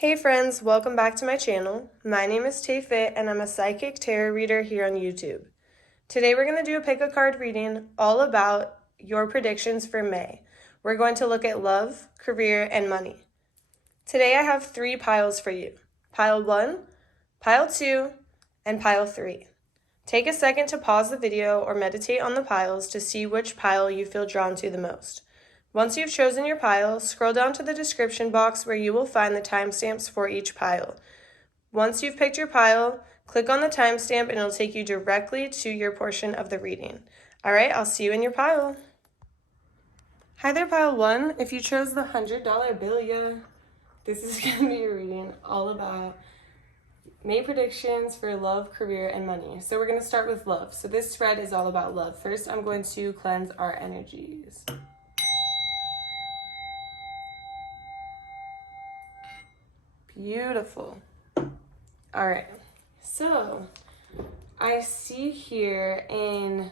Hey friends, welcome back to my channel. My name is TAYFIT and I'm a psychic tarot reader here on YouTube. Today we're going to do a pick a card reading all about your predictions for May. We're going to look at love, career, and money. Today I have 3 piles for you. Pile 1, pile 2, and pile 3. Take a second to pause the video or meditate on the piles to see which pile you feel drawn to the most. Once you've chosen your pile, scroll down to the description box where you will find the timestamps for each pile. Once you've picked your pile, click on the timestamp and it'll take you directly to your portion of the reading. All right, I'll see you in your pile. Hi there, pile 1. If you chose the $100 bill, this is going to be your reading all about May predictions for love, career, and money. So we're going to start with love. So this spread is all about love. First, I'm going to cleanse our energies. Beautiful. All right, so I see here in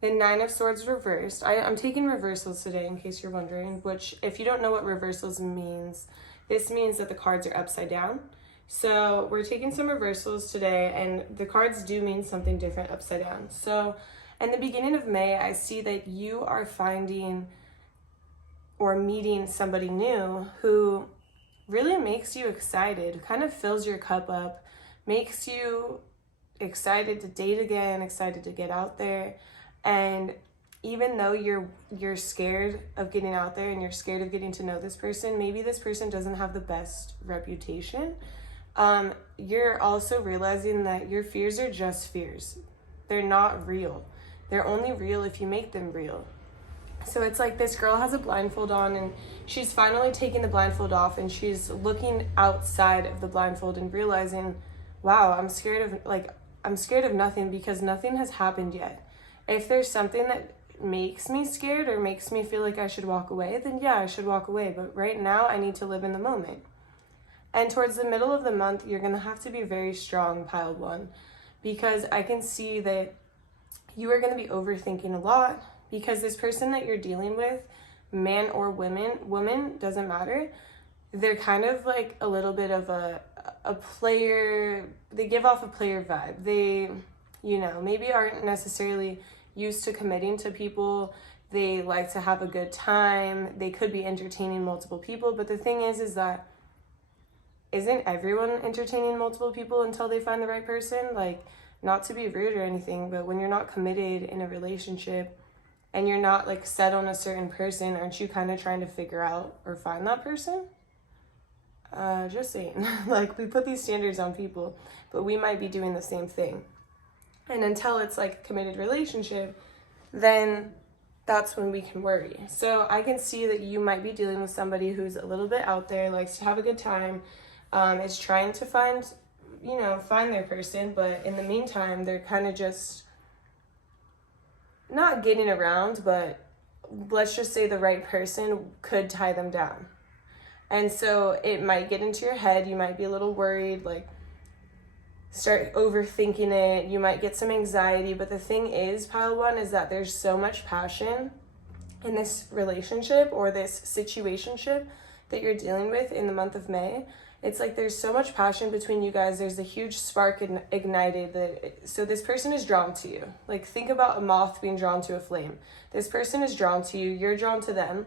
the 9 of Swords reversed. I'm taking reversals today in case you're wondering, which if you don't know what reversals means, this means that the cards are upside down. So we're taking some reversals today and the cards do mean something different upside down. So in the beginning of May, I see that you are finding or meeting somebody new who really makes you excited, kind of fills your cup up, makes you excited to date again, excited to get out there. And even though you're scared of getting out there and you're scared of getting to know this person, maybe this person doesn't have the best reputation, you're also realizing that your fears are just fears. They're not real. They're only real if you make them real. So it's like this girl has a blindfold on and she's finally taking the blindfold off and she's looking outside of the blindfold and realizing, wow, I'm scared of nothing because nothing has happened yet. If there's something that makes me scared or makes me feel like I should walk away, then yeah, I should walk away. But right now I need to live in the moment. And towards the middle of the month, you're going to have to be very strong, pile 1, because I can see that you are going to be overthinking a lot. Because this person that you're dealing with, man or woman, doesn't matter. They're kind of like a little bit of a player. They give off a player vibe. They, maybe aren't necessarily used to committing to people. They like to have a good time. They could be entertaining multiple people. But the thing is that isn't everyone entertaining multiple people until they find the right person? Like, not to be rude or anything, but when you're not committed in a relationship, and you're not like set on a certain person, aren't you kind of trying to figure out or find that person? Just saying. Like, we put these standards on people, but we might be doing the same thing. And until it's like a committed relationship, then that's when we can worry. So I can see that you might be dealing with somebody who's a little bit out there, likes to have a good time, is trying to find their person, but in the meantime, they're kind of just not getting around, but let's just say the right person could tie them down. And so it might get into your head. You might be a little worried, like start overthinking it. You might get some anxiety. But the thing is, pile 1, is that there's so much passion in this relationship or this situationship that you're dealing with in the month of May. It's like there's so much passion between you guys. There's a huge spark ignited. So this person is drawn to you. Like, think about a moth being drawn to a flame. This person is drawn to you. You're drawn to them.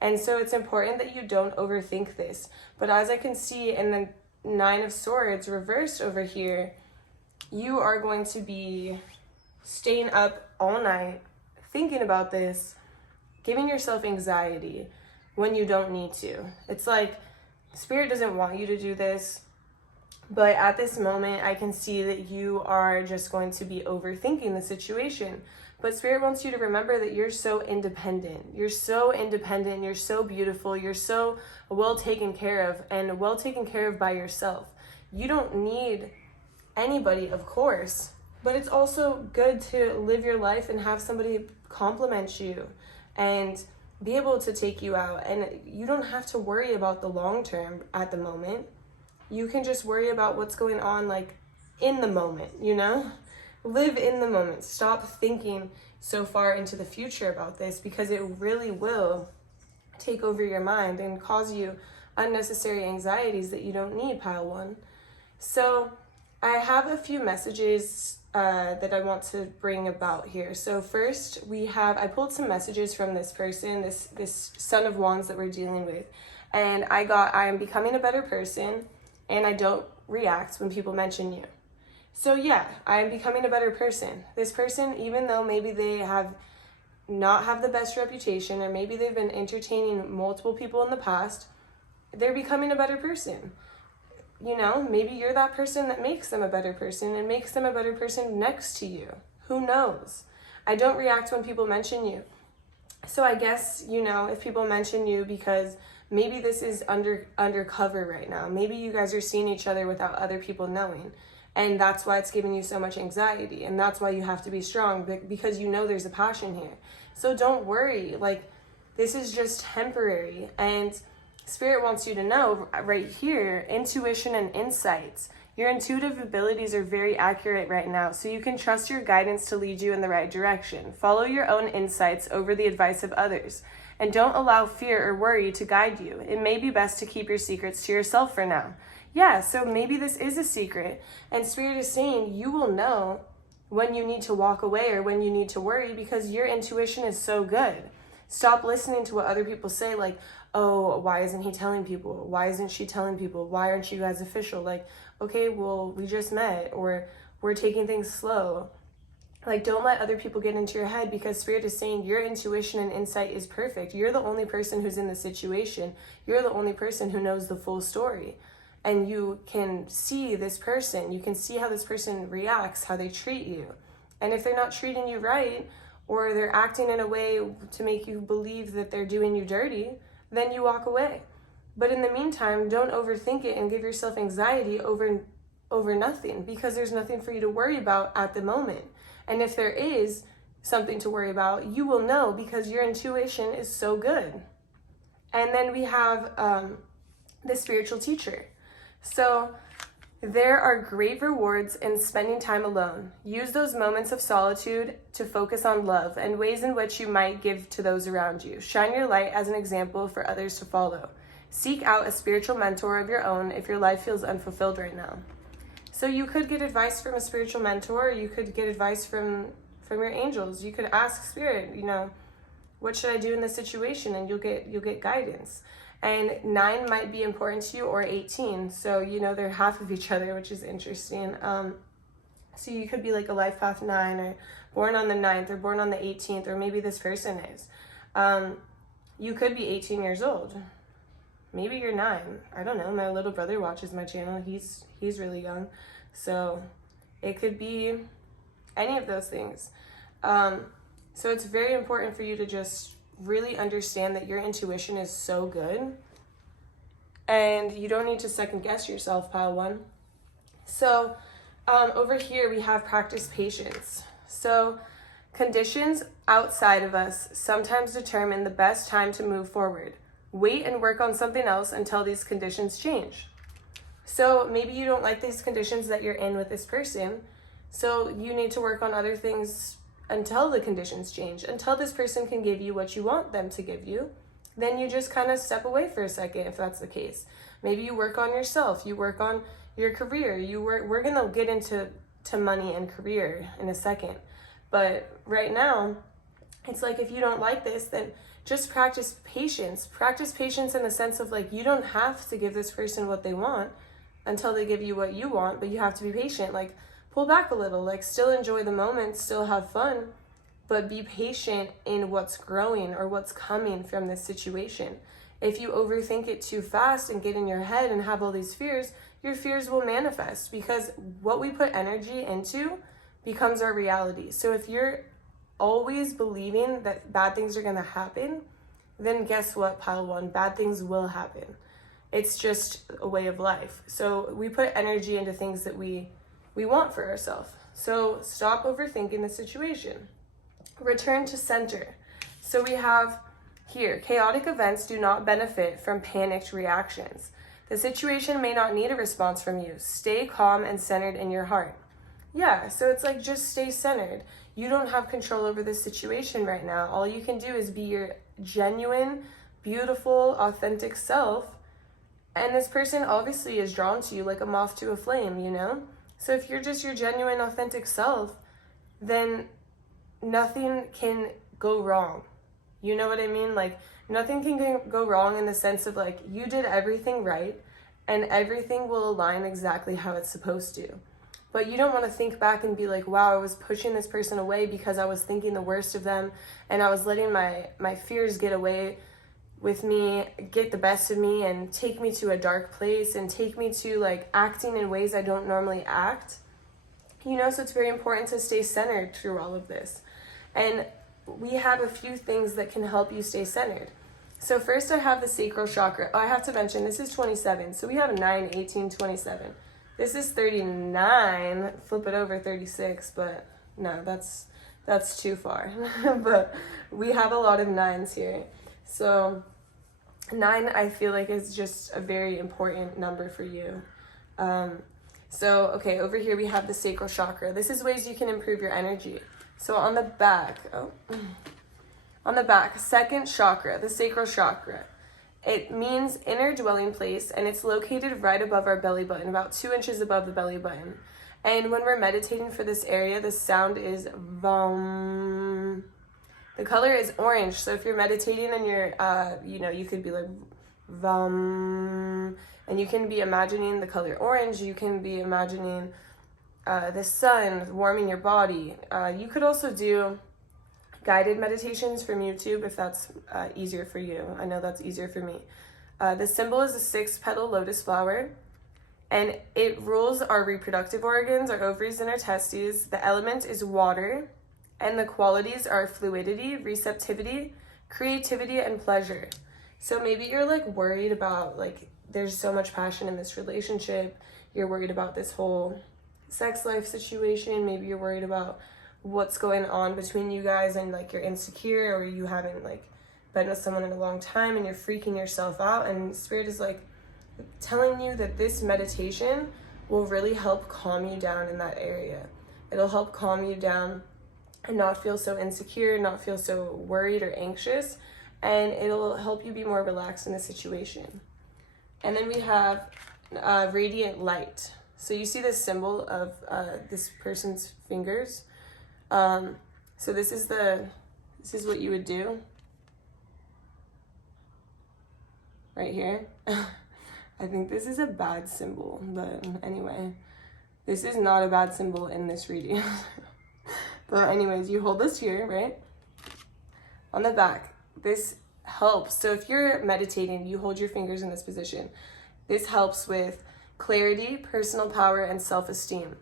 And so it's important that you don't overthink this. But as I can see in the 9 of Swords reversed over here, you are going to be staying up all night thinking about this, giving yourself anxiety when you don't need to. It's like Spirit doesn't want you to do this, but at this moment, I can see that you are just going to be overthinking the situation. But Spirit wants you to remember that you're so independent. You're so independent. You're so beautiful. You're so well taken care of and well taken care of by yourself. You don't need anybody, of course, but it's also good to live your life and have somebody compliment you and be able to take you out. And you don't have to worry about the long term at the moment. You can just worry about what's going on, like, in the moment, Live in the moment. Stop thinking so far into the future about this, because it really will take over your mind and cause you unnecessary anxieties that you don't need, pile one. So I have a few messages that I want to bring about here. So first I pulled some messages from this person, this Son of Wands that we're dealing with. And I am becoming a better person, and I don't react when people mention you. So yeah, I am becoming a better person. This person, even though maybe they have the best reputation, or maybe they've been entertaining multiple people in the past, they're becoming a better person. You know, maybe you're that person that makes them a better person and makes them a better person next to you. Who knows? I don't react when people mention you. So I guess, you know, if people mention you because maybe this is undercover right now. Maybe you guys are seeing each other without other people knowing. And that's why it's giving you so much anxiety. And that's why you have to be strong, because you know there's a passion here. So don't worry. Like, this is just temporary. And Spirit wants you to know right here, intuition and insights. Your intuitive abilities are very accurate right now, so you can trust your guidance to lead you in the right direction. Follow your own insights over the advice of others, and don't allow fear or worry to guide you. It may be best to keep your secrets to yourself for now. Yeah, so maybe this is a secret, and Spirit is saying you will know when you need to walk away or when you need to worry, because your intuition is so good. Stop listening to what other people say, like, oh, why isn't he telling people? Why isn't she telling people? Why aren't you guys official? Like, okay, well, we just met, or we're taking things slow. Like, don't let other people get into your head, because Spirit is saying your intuition and insight is perfect. You're the only person who's in the situation. You're the only person who knows the full story. And you can see this person. You can see how this person reacts, how they treat you. And if they're not treating you right, or they're acting in a way to make you believe that they're doing you dirty, then you walk away. But in the meantime, don't overthink it and give yourself anxiety over nothing, because there's nothing for you to worry about at the moment. And if there is something to worry about, you will know, because your intuition is so good. And then we have the spiritual teacher. So there are great rewards in spending time alone. Use those moments of solitude to focus on love and ways in which you might give to those around you. Shine your light as an example for others to follow. Seek out a spiritual mentor of your own if your life feels unfulfilled right now. So you could get advice from a spiritual mentor, or you could get advice from your angels. You could ask Spirit, you know, what should I do in this situation? And you'll get guidance. And 9 might be important to you, or 18. So, you know, they're half of each other, which is interesting. So you could be like a life path 9, or born on the 9th, or born on the 18th, or maybe this person is. You could be 18 years old. Maybe you're 9. I don't know. My little brother watches my channel. He's really young. So it could be any of those things. So it's very important for you to just really understand that your intuition is so good, and you don't need to second guess yourself, pile one. So over here we have practice patience. So conditions outside of us sometimes determine the best time to move forward. Wait and work on something else until these conditions change. So maybe you don't like these conditions that you're in with this person, so you need to work on other things until the conditions change, until this person can give you what you want them to give you. Then you just kind of step away for a second, if that's the case. Maybe you work on yourself, you work on your career. We're gonna get into money and career in a second. But right now, it's like, if you don't like this, then just practice patience. Practice patience in the sense of, like, you don't have to give this person what they want until they give you what you want, but you have to be patient. Like, pull back a little, like, still enjoy the moment, still have fun, but be patient in what's growing or what's coming from this situation. If you overthink it too fast and get in your head and have all these fears, your fears will manifest, because what we put energy into becomes our reality. So if you're always believing that bad things are going to happen, then guess what, pile one, bad things will happen. It's just a way of life. So we put energy into things that we want for ourselves. So stop overthinking the situation. Return to center. So we have here, chaotic events do not benefit from panicked reactions. The situation may not need a response from you. Stay calm and centered in your heart. Yeah, so it's like, just stay centered. You don't have control over this situation right now. All you can do is be your genuine, beautiful, authentic self And this person obviously is drawn to you like a moth to a flame, you know? So if you're just your genuine, authentic self, then nothing can go wrong. You know what I mean? Like, nothing can go wrong in the sense of, like, you did everything right and everything will align exactly how it's supposed to. But you don't want to think back and be like, wow, I was pushing this person away because I was thinking the worst of them and I was letting my fears get away with me, get the best of me, and take me to a dark place and take me to, like, acting in ways I don't normally act. You know, so it's very important to stay centered through all of this. And we have a few things that can help you stay centered. So first I have the sacral chakra. Oh, I have to mention, this is 27. So we have 9, 18, 27. This is 39. Flip it over, 36, but no, that's too far. But we have a lot of 9s here. So 9, I feel like, is just a very important number for you. So, okay, over here we have the sacral chakra. This is ways you can improve your energy. So on the back, second chakra, the sacral chakra. It means inner dwelling place, and it's located right above our belly button, about 2 inches above the belly button. And when we're meditating for this area, the sound is VAM. The color is orange, so if you're meditating and you're, you could be like, VAM, and you can be imagining the color orange, you can be imagining the sun warming your body. You could also do guided meditations from YouTube if that's easier for you. I know that's easier for me. The symbol is a 6-petal lotus flower, and it rules our reproductive organs, our ovaries, and our testes. The element is water, and the qualities are fluidity, receptivity, creativity, and pleasure. So maybe you're, like, worried about, like, there's so much passion in this relationship. You're worried about this whole sex life situation. Maybe you're worried about what's going on between you guys and, like, you're insecure, or you haven't, like, been with someone in a long time and you're freaking yourself out. And Spirit is, like, telling you that this meditation will really help calm you down in that area. It'll help calm you down and not feel so insecure, not feel so worried or anxious, and it'll help you be more relaxed in the situation. And then we have radiant light. So you see this symbol of this person's fingers. So this is what you would do right here. I think this is a bad symbol, but anyway, this is not a bad symbol in this reading. But anyways, you hold this here, right? On the back, this helps. So if you're meditating, you hold your fingers in this position. This helps with clarity, personal power, and self-esteem.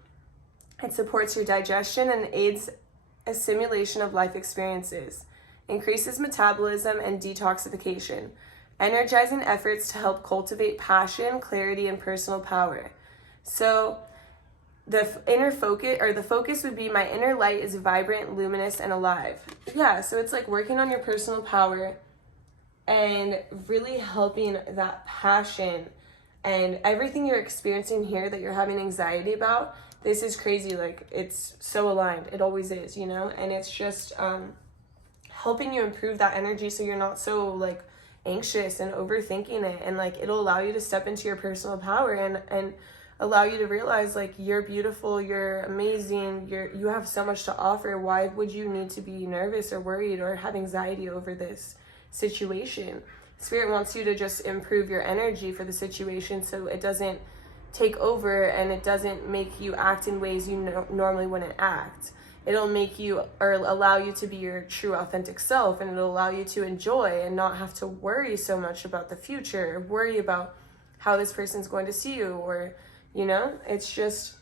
It supports your digestion and aids assimilation of life experiences, increases metabolism and detoxification, energizing efforts to help cultivate passion, clarity, and personal power. So the inner focus, or the focus would be, my inner light is vibrant, luminous, and alive. Yeah, so it's like working on your personal power and really helping that passion and everything you're experiencing here that you're having anxiety about. This is crazy. Like, it's so aligned. It always is, you know? And it's just helping you improve that energy so you're not so, like, anxious and overthinking it. And, like, it'll allow you to step into your personal power and allow you to realize, like, you're beautiful, you're amazing, you have so much to offer. Why would you need to be nervous or worried or have anxiety over this situation? Spirit wants you to just improve your energy for the situation so it doesn't take over and it doesn't make you act in ways you normally wouldn't act. It'll make you, or allow you to be your true authentic self, and it'll allow you to enjoy and not have to worry so much about the future, or worry about how this person's going to see you, or, you know, it's just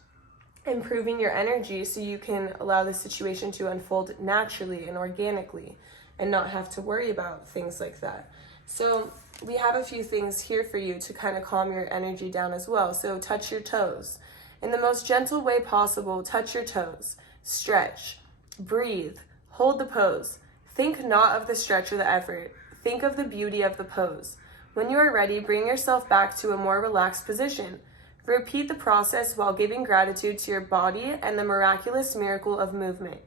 improving your energy so you can allow the situation to unfold naturally and organically and not have to worry about things like that. So we have a few things here for you to kind of calm your energy down as well. So touch your toes. In the most gentle way possible, touch your toes. Stretch. Breathe. Hold the pose. Think not of the stretch or the effort. Think of the beauty of the pose. When you are ready, bring yourself back to a more relaxed position. Repeat the process while giving gratitude to your body and the miraculous miracle of movement.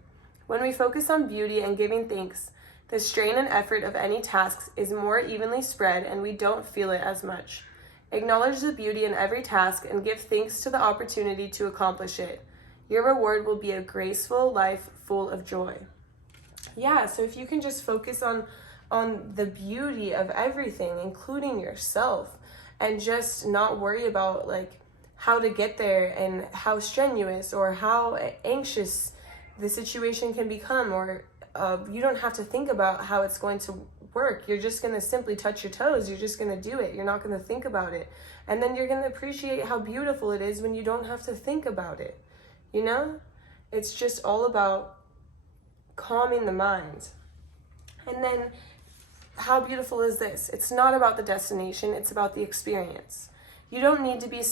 When we focus on beauty and giving thanks, the strain and effort of any tasks is more evenly spread and we don't feel it as much. Acknowledge the beauty in every task and give thanks to the opportunity to accomplish it. Your reward will be a graceful life full of joy. Yeah, so if you can just focus on the beauty of everything, including yourself, and just not worry about like how to get there and how strenuous or how anxious the situation can become, or you don't have to think about how it's going to work. You're just going to simply touch your toes. You're just going to do it. You're not going to think about it. And then you're going to appreciate how beautiful it is when you don't have to think about it. You know, it's just all about calming the mind. And then how beautiful is this? It's not about the destination. It's about the experience. You don't need to be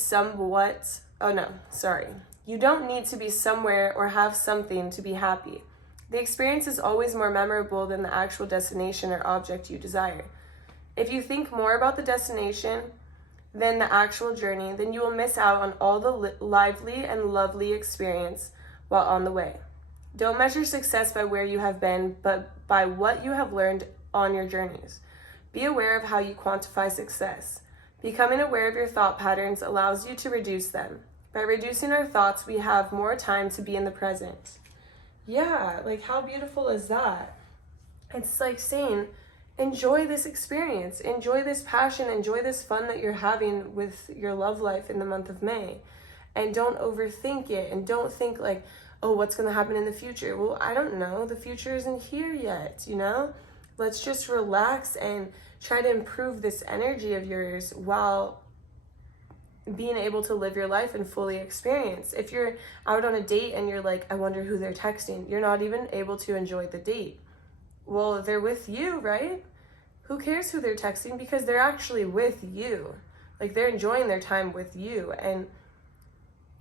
You don't need to be somewhere or have something to be happy. The experience is always more memorable than the actual destination or object you desire. If you think more about the destination than the actual journey, then you will miss out on all the lively and lovely experience while on the way. Don't measure success by where you have been, but by what you have learned on your journeys. Be aware of how you quantify success. Becoming aware of your thought patterns allows you to reduce them. By reducing our thoughts, we have more time to be in the present. Yeah, like how beautiful is that? It's like saying, enjoy this experience, enjoy this passion, enjoy this fun that you're having with your love life in the month of May. And don't overthink it, and don't think like, oh, what's going to happen in the future? Well, I don't know. The future isn't here yet, you know? Let's just relax and try to improve this energy of yours while being able to live your life and fully experience. If you're out on a date and you're like, I wonder who they're texting, you're not even able to enjoy the date. Well, they're with you, right? Who cares who they're texting? Because they're actually with you. Like, they're enjoying their time with you. And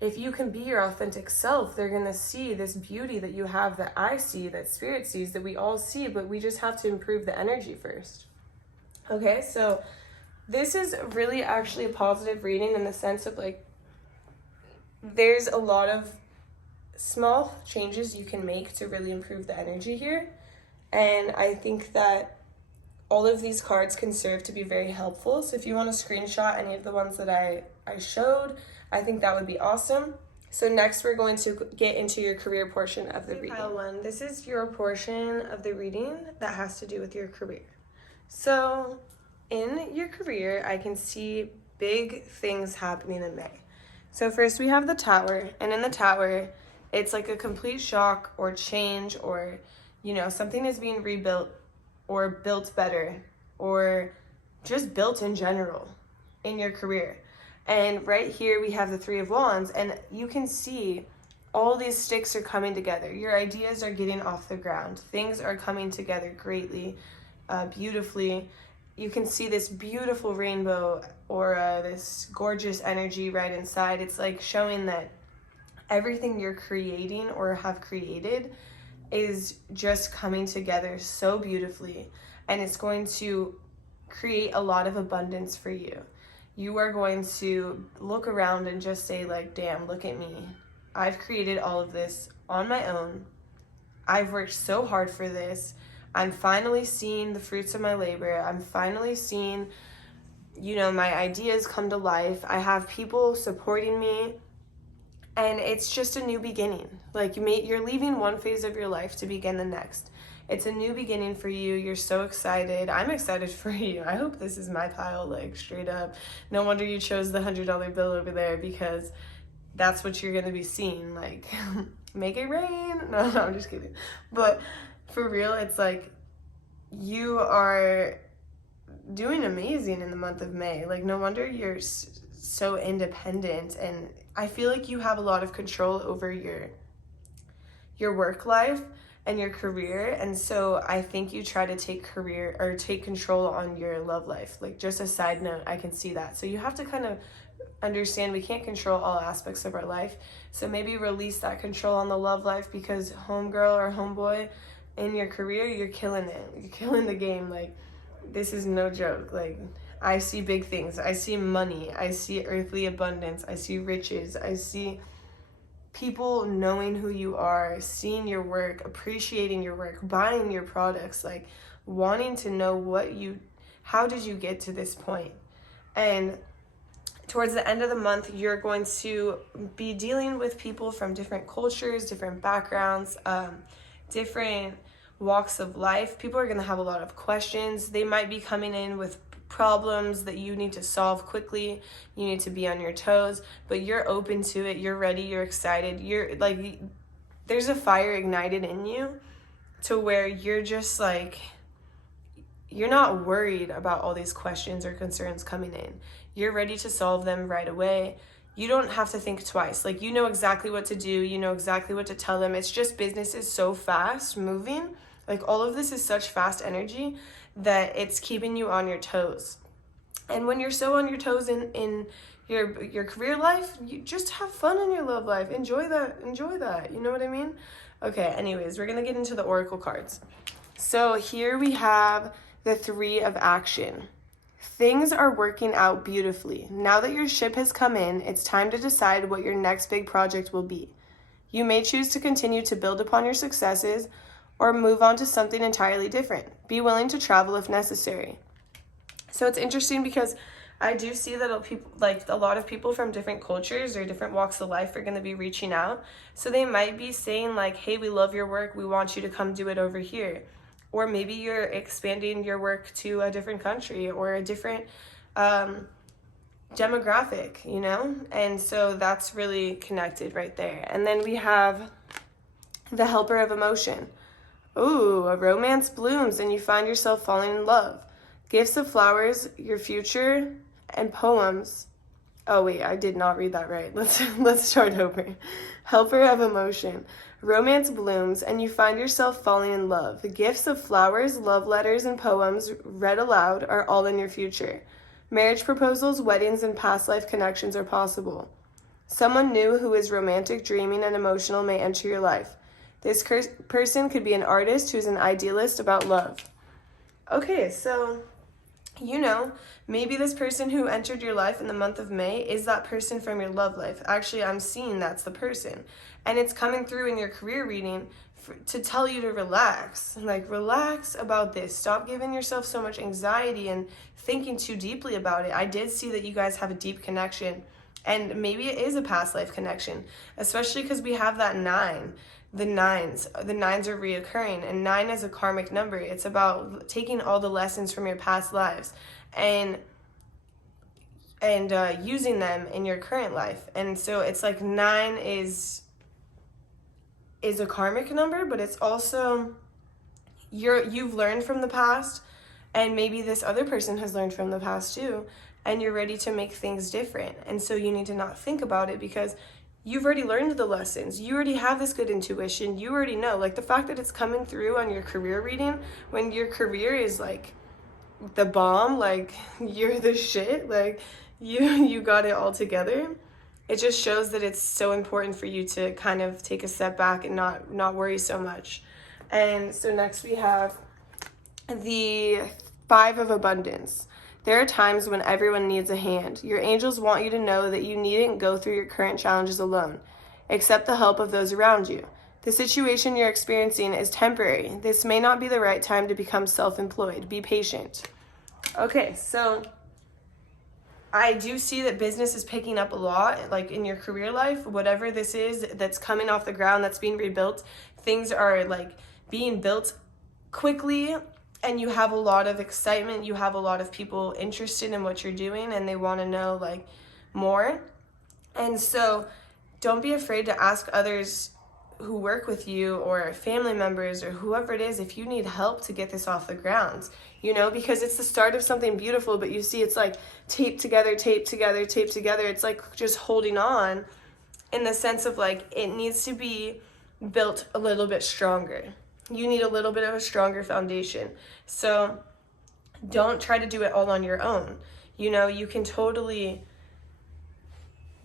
if you can be your authentic self, they're going to see this beauty that you have, that I see, that spirit sees, that we all see, but we just have to improve the energy first. Okay, so this is really actually a positive reading in the sense of like, there's a lot of small changes you can make to really improve the energy here. And I think that all of these cards can serve to be very helpful. So if you want to screenshot any of the ones that I showed, I think that would be awesome. So next we're going to get into your career portion of the reading. Pile 1, this is your portion of the reading that has to do with your career. So in your career, I can see big things happening in May. So first we have the Tower, and in the Tower, it's like a complete shock or change, or, you know, something is being rebuilt or built better, or just built in general in your career. And right here we have the Three of Wands, and you can see all these sticks are coming together. Your ideas are getting off the ground. Things are coming together greatly, beautifully. You can see this beautiful rainbow aura, this gorgeous energy right inside. It's like showing that everything you're creating or have created is just coming together so beautifully, and it's going to create a lot of abundance for you. You are going to look around and just say like, damn, look at me. I've created all of this on my own. I've worked so hard for this. I'm finally seeing the fruits of my labor. I'm finally seeing, you know, my ideas come to life. I have people supporting me, and it's just a new beginning. Like, you're leaving one phase of your life to begin the next. It's a new beginning for you. You're so excited. I'm excited for you. I hope this is my pile, like, straight up. No wonder you chose the $100 bill over there, because that's what you're going to be seeing. Like, make it rain. No, I'm just kidding. But for real, it's like you are doing amazing in the month of May. Like, no wonder you're so independent, and I feel like you have a lot of control over your work life and your career, and so I think you try to take control on your love life. Like, just a side note, I can see that. So you have to kind of understand we can't control all aspects of our life, so maybe release that control on the love life, because homegirl or homeboy, in your career, you're killing it. You're killing the game. Like, this is no joke. Like, I see big things. I see money. I see earthly abundance. I see riches. I see people knowing who you are, seeing your work, appreciating your work, buying your products, like wanting to know how did you get to this point? And towards the end of the month, you're going to be dealing with people from different cultures, different backgrounds, different walks of life. People are going to have a lot of questions. They might be coming in with problems that you need to solve quickly. You need to be on your toes, but you're open to it. You're ready. You're excited. You're like, there's a fire ignited in you to where you're just like, you're not worried about all these questions or concerns coming in. You're ready to solve them right away. You don't have to think twice. Like, you know exactly what to do. You know exactly what to tell them. It's just business is so fast moving. Like, all of this is such fast energy that it's keeping you on your toes. And when you're so on your toes in your career life, you just have fun in your love life. Enjoy that. You know what I mean? Okay, anyways, we're going to get into the oracle cards. So here we have the 3 of action. Things are working out beautifully. Now that your ship has come in, it's time to decide what your next big project will be. You may choose to continue to build upon your successes or move on to something entirely different. Be willing to travel if necessary. So it's interesting because I do see that a lot of people from different cultures or different walks of life are going to be reaching out. So they might be saying like, hey, we love your work. We want you to come do it over here. Or maybe you're expanding your work to a different country or a different demographic, you know? And so that's really connected right there. And then we have the helper of emotion. Ooh, a romance blooms and you find yourself falling in love. Gifts of flowers, your future, and poems. Oh wait, I did not read that right. Let's start over. Helper of emotion. Romance blooms and you find yourself falling in love. The gifts of flowers, love letters, and poems read aloud are all in your future. Marriage proposals, weddings, and past life connections are possible. Someone new who is romantic, dreaming, and emotional may enter your life. This person could be an artist who's an idealist about love. Okay, so, you know, maybe this person who entered your life in the month of May is that person from your love life. Actually, I'm seeing that's the person. And it's coming through in your career reading to tell you to relax. Like, relax about this. Stop giving yourself so much anxiety and thinking too deeply about it. I did see that you guys have a deep connection. And maybe it is a past life connection, especially because we have that 9. The nines are reoccurring, and 9 is a karmic number. It's about taking all the lessons from your past lives and using them in your current life. And so it's like 9 is a karmic number, but it's also you've learned from the past, and maybe this other person has learned from the past too, and you're ready to make things different. And so you need to not think about it because you've already learned the lessons. You already have this good intuition. You already know. Like, the fact that it's coming through on your career reading, when your career is, like, the bomb, like, you're the shit, like, you got it all together, it just shows that it's so important for you to kind of take a step back and not worry so much. And so next we have the 5 of abundance. There are times when everyone needs a hand. Your angels want you to know that you needn't go through your current challenges alone. Accept the help of those around you. The situation you're experiencing is temporary. This may not be the right time to become self-employed. Be patient. Okay, so I do see that business is picking up a lot, like in your career life, whatever this is that's coming off the ground, that's being rebuilt. Things are like being built quickly, and you have a lot of excitement. You have a lot of people interested in what you're doing, and they want to know like more. And so don't be afraid to ask others who work with you or family members or whoever it is if you need help to get this off the ground, you know, because it's the start of something beautiful, but you see it's like taped together. It's like just holding on in the sense of like it needs to be built a little bit stronger. You need a little bit of a stronger foundation. So don't try to do it all on your own. You know, you can totally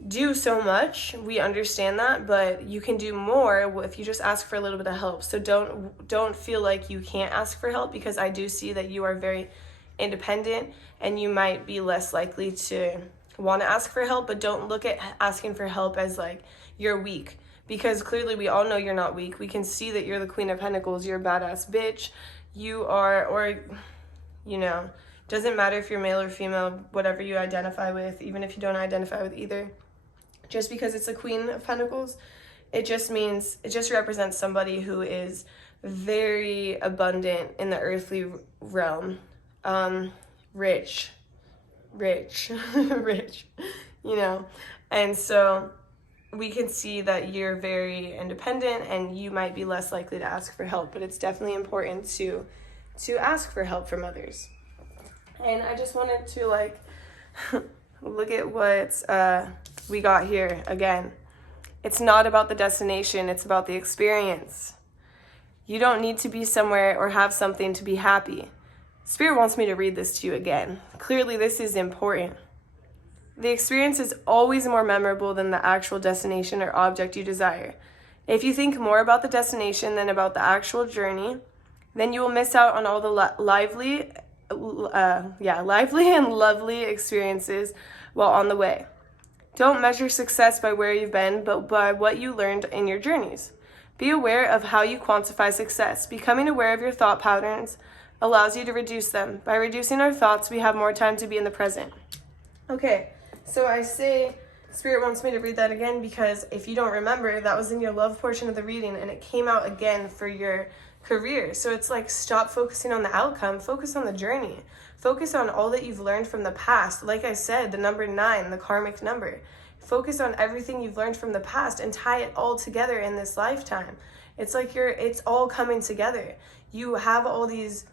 do so much. We understand that, but you can do more if you just ask for a little bit of help. So don't feel like you can't ask for help, because I do see that you are very independent and you might be less likely to want to ask for help, but don't look at asking for help as like you're weak. Because clearly we all know you're not weak. We can see that you're the Queen of Pentacles. You're a badass bitch. You are, or, you know, Doesn't matter if you're male or female, whatever you identify with, even if you don't identify with either. Just because it's a Queen of Pentacles, it just represents somebody who is very abundant in the earthly realm. Rich, rich, you know. And so we can see that you're very independent and you might be less likely to ask for help, but it's definitely important to ask for help from others. And I just wanted to like look at what we got here again. It's not about the destination, it's about the experience. You don't need to be somewhere or have something to be happy. Spirit wants me to read this to you again. Clearly this is important. The experience is always more memorable than the actual destination or object you desire. If you think more about the destination than about the actual journey, then you will miss out on all the lively and lovely experiences while on the way. Don't measure success by where you've been, but by what you learned in your journeys. Be aware of how you quantify success. Becoming aware of your thought patterns allows you to reduce them. By reducing our thoughts, we have more time to be in the present. Okay. So I say, Spirit wants me to read that again because if you don't remember, that was in your love portion of the reading and it came out again for your career. So it's like, stop focusing on the outcome, focus on the journey. Focus on all that you've learned from the past. Like I said, the number 9, the karmic number. Focus on everything you've learned from the past and tie it all together in this lifetime. It's like it's all coming together. You have all these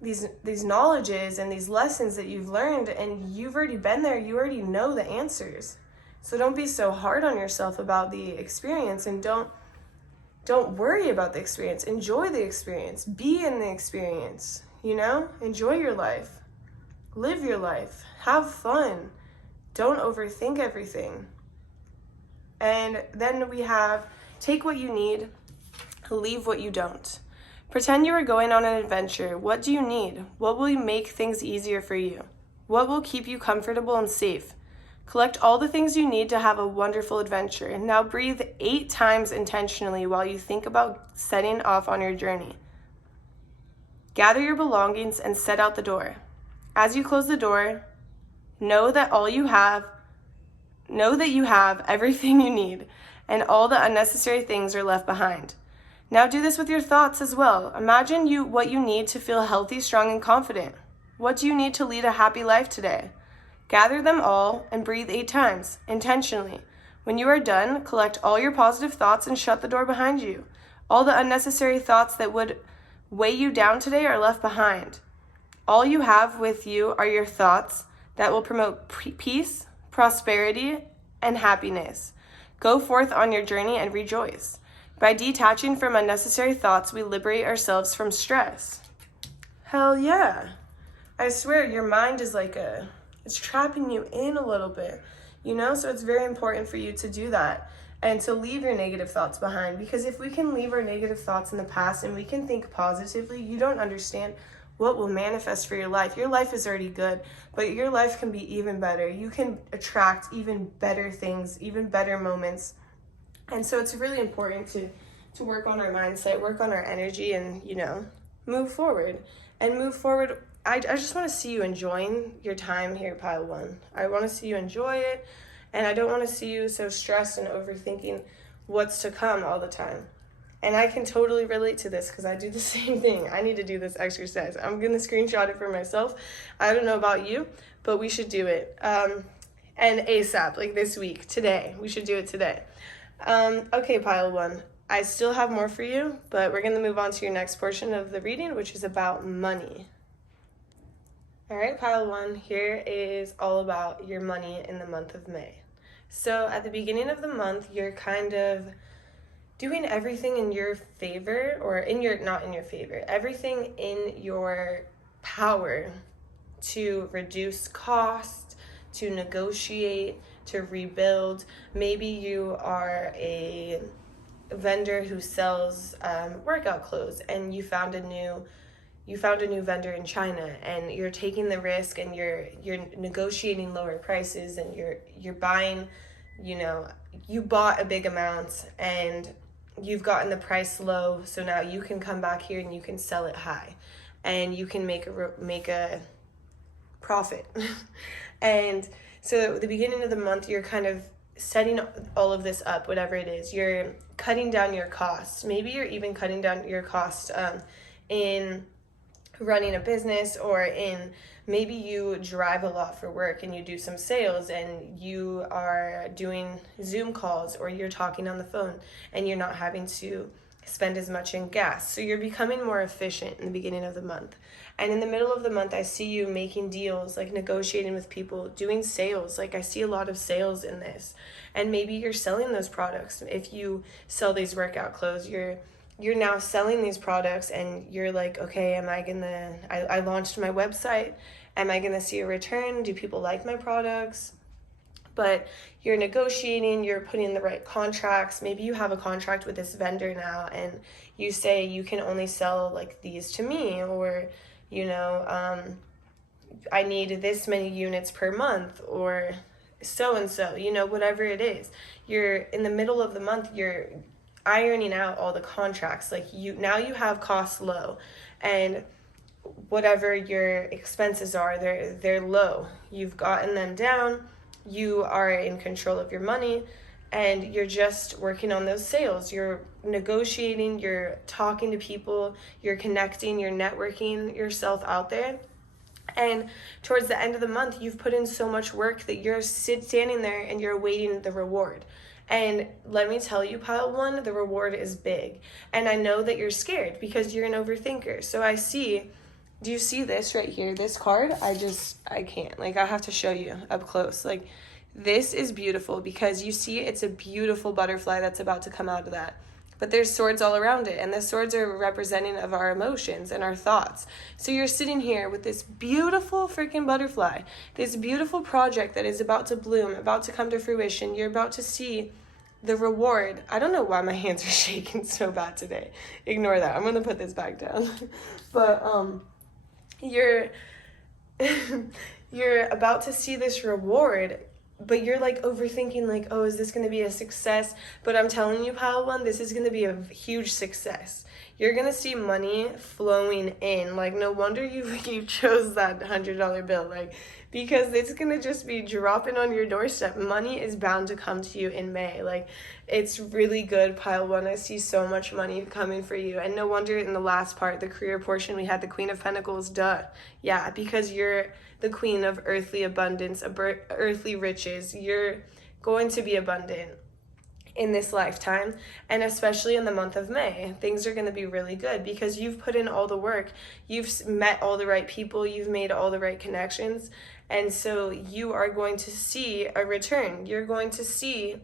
knowledges and these lessons that you've learned, and you've already been there. You already know the answers. So don't be so hard on yourself about the experience, and don't worry about the experience. Enjoy the experience. Be in the experience, you know? Enjoy your life. Live your life. Have fun. Don't overthink everything. And then we have, take what you need, leave what you don't. Pretend you are going on an adventure. What do you need? What will make things easier for you? What will keep you comfortable and safe? Collect all the things you need to have a wonderful adventure. Now breathe 8 times intentionally while you think about setting off on your journey. Gather your belongings and set out the door. As you close the door, know that you have everything you need, and all the unnecessary things are left behind. Now do this with your thoughts as well. Imagine what you need to feel healthy, strong, and confident. What do you need to lead a happy life today? Gather them all and breathe 8 times, intentionally. When you are done, collect all your positive thoughts and shut the door behind you. All the unnecessary thoughts that would weigh you down today are left behind. All you have with you are your thoughts that will promote peace, prosperity, and happiness. Go forth on your journey and rejoice. By detaching from unnecessary thoughts, we liberate ourselves from stress. Hell yeah. I swear, your mind is it's trapping you in a little bit, you know? So it's very important for you to do that and to leave your negative thoughts behind. Because if we can leave our negative thoughts in the past and we can think positively, you don't understand what will manifest for your life. Your life is already good, but your life can be even better. You can attract even better things, even better moments. And so it's really important to work on our mindset, work on our energy, and, you know, move forward. And move forward, I just want to see you enjoying your time here, Pile 1. I want to see you enjoy it, and I don't want to see you so stressed and overthinking what's to come all the time. And I can totally relate to this because I do the same thing. I need to do this exercise. I'm going to screenshot it for myself. I don't know about you, but we should do it. And ASAP, like this week, today. We should do it today. Okay, Pile 1. I still have more for you, but we're going to move on to your next portion of the reading, which is about money. All right, Pile 1, here is all about your money in the month of May. So at the beginning of the month, you're kind of doing everything in your favor, or not in your favor, everything in your power to reduce cost, to negotiate, to rebuild. Maybe you are a vendor who sells workout clothes, and you found a new vendor in China, and you're taking the risk, and you're negotiating lower prices, and you're buying, you know, you bought a big amount and you've gotten the price low, so now you can come back here and you can sell it high, and you can make a profit. And so at the beginning of the month, you're kind of setting all of this up, whatever it is. You're cutting down your costs. Maybe you're even cutting down your costs in running a business, or in maybe you drive a lot for work and you do some sales and you are doing Zoom calls, or you're talking on the phone and you're not having to spend as much in gas. So you're becoming more efficient in the beginning of the month. And in the middle of the month, I see you making deals, like negotiating with people, doing sales. Like I see a lot of sales in this. And maybe you're selling those products. If you sell these workout clothes, you're now selling these products, and you're like, okay, I launched my website. Am I gonna see a return? Do people like my products? But you're negotiating, you're putting in the right contracts. Maybe you have a contract with this vendor now, and you say you can only sell like these to me, or, I need this many units per month, or so-and-so, whatever it is. You're in the middle of the month, you're ironing out all the contracts. Like now you have costs low, and whatever your expenses are, they're low. You've gotten them down. You are in control of your money, and you're just working on those sales. You're negotiating, you're talking to people, you're connecting, you're networking yourself out there. And towards the end of the month, you've put in so much work that you're standing there and you're awaiting the reward. And let me tell you, pile one, the reward is big. And I know that you're scared because you're an overthinker. So do you see this right here? This card, I can't. Like, I have to show you up close. Like, this is beautiful because you see it's a beautiful butterfly that's about to come out of that. But there's swords all around it, and the swords are representing of our emotions and our thoughts. So you're sitting here with this beautiful freaking butterfly, this beautiful project that is about to bloom, about to come to fruition. You're about to see the reward. I don't know why my hands are shaking so bad today. Ignore that. I'm going to put this back down. But you're you're about to see this reward, but you're like overthinking, like, oh, is this going to be a success? But I'm telling you, pile one, this is going to be a huge success. You're going to see money flowing in. Like, no wonder you chose that $100 bill, like, because it's going to just be dropping on your doorstep. Money is bound to come to you in May. Like, it's really good, pile one. I see so much money coming for you. And no wonder in the last part, the career portion, we had the Queen of Pentacles. Duh. Yeah, because you're the queen of earthly abundance, earthly riches. You're going to be abundant in this lifetime, and especially in the month of May. Things are going to be really good because you've put in all the work. You've met all the right people. You've made all the right connections. And so you are going to see a return. You're going to see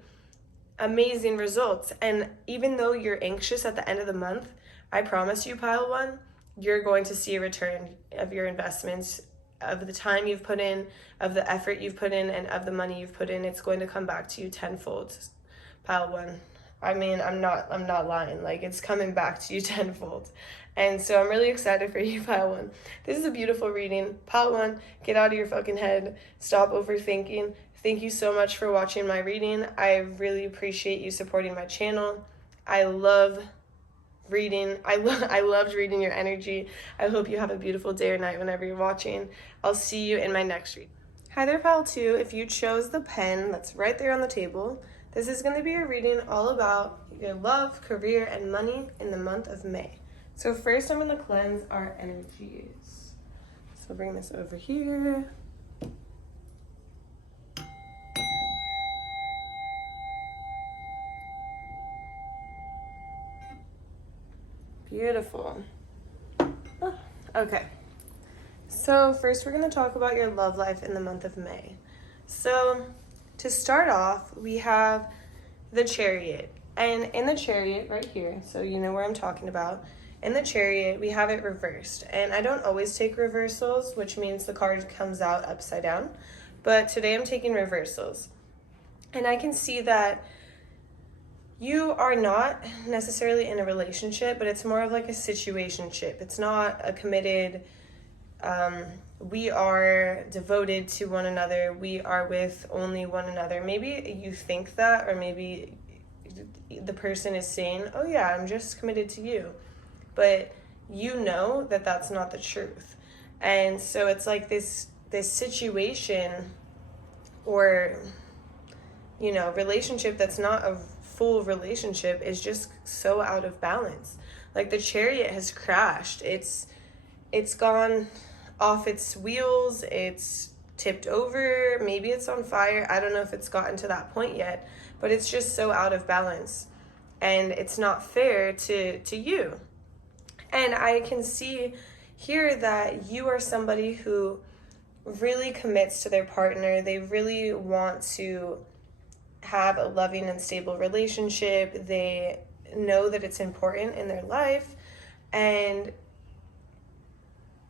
amazing results. And even though you're anxious at the end of the month, I promise you, pile one, you're going to see a return of your investments, of the time you've put in, of the effort you've put in, and of the money you've put in. It's going to come back to you tenfold, pile one. I mean, I'm not lying. Like, it's coming back to you tenfold. And so I'm really excited for you, pile one. This is a beautiful reading. Pile one, get out of your fucking head. Stop overthinking. Thank you so much for watching my reading. I really appreciate you supporting my channel. I love reading. I loved reading your energy. I hope you have a beautiful day or night whenever you're watching. I'll see you in my next read. Hi there, pile two. If you chose the pen that's right there on the table, this is going to be a reading all about your love, career, and money in the month of May. So first, I'm going to cleanse our energies. So bring this over here. Beautiful. Oh, okay. So first, we're going to talk about your love life in the month of May. So to start off, we have the Chariot. And in the Chariot right here, so you know where I'm talking about, in the Chariot, we have it reversed. And I don't always take reversals, which means the card comes out upside down. But today I'm taking reversals. And I can see that you are not necessarily in a relationship, but it's more of like a situationship. It's not a committed, we are devoted to one another. We are with only one another. Maybe you think that, or maybe the person is saying, oh yeah, I'm just committed to you. But you know that that's not the truth. And so it's like this this situation or, you know, relationship that's not a full relationship is just so out of balance. Like the chariot has crashed. It's gone off its wheels. It's tipped over. Maybe it's on fire. I don't know if it's gotten to that point yet, but it's just so out of balance. And it's not fair to you. And I can see here that you are somebody who really commits to their partner. They really want to have a loving and stable relationship. They know that it's important in their life, and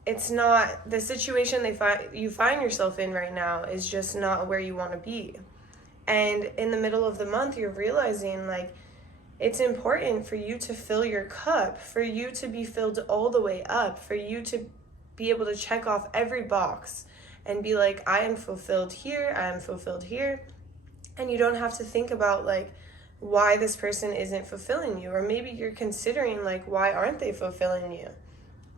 it's not the situation you find yourself in right now is just not where you want to be. And in the middle of the month, you're realizing like it's important for you to fill your cup, for you to be filled all the way up, for you to be able to check off every box and be like, I am fulfilled here, I am fulfilled here. And you don't have to think about like why this person isn't fulfilling you, or maybe you're considering like, why aren't they fulfilling you?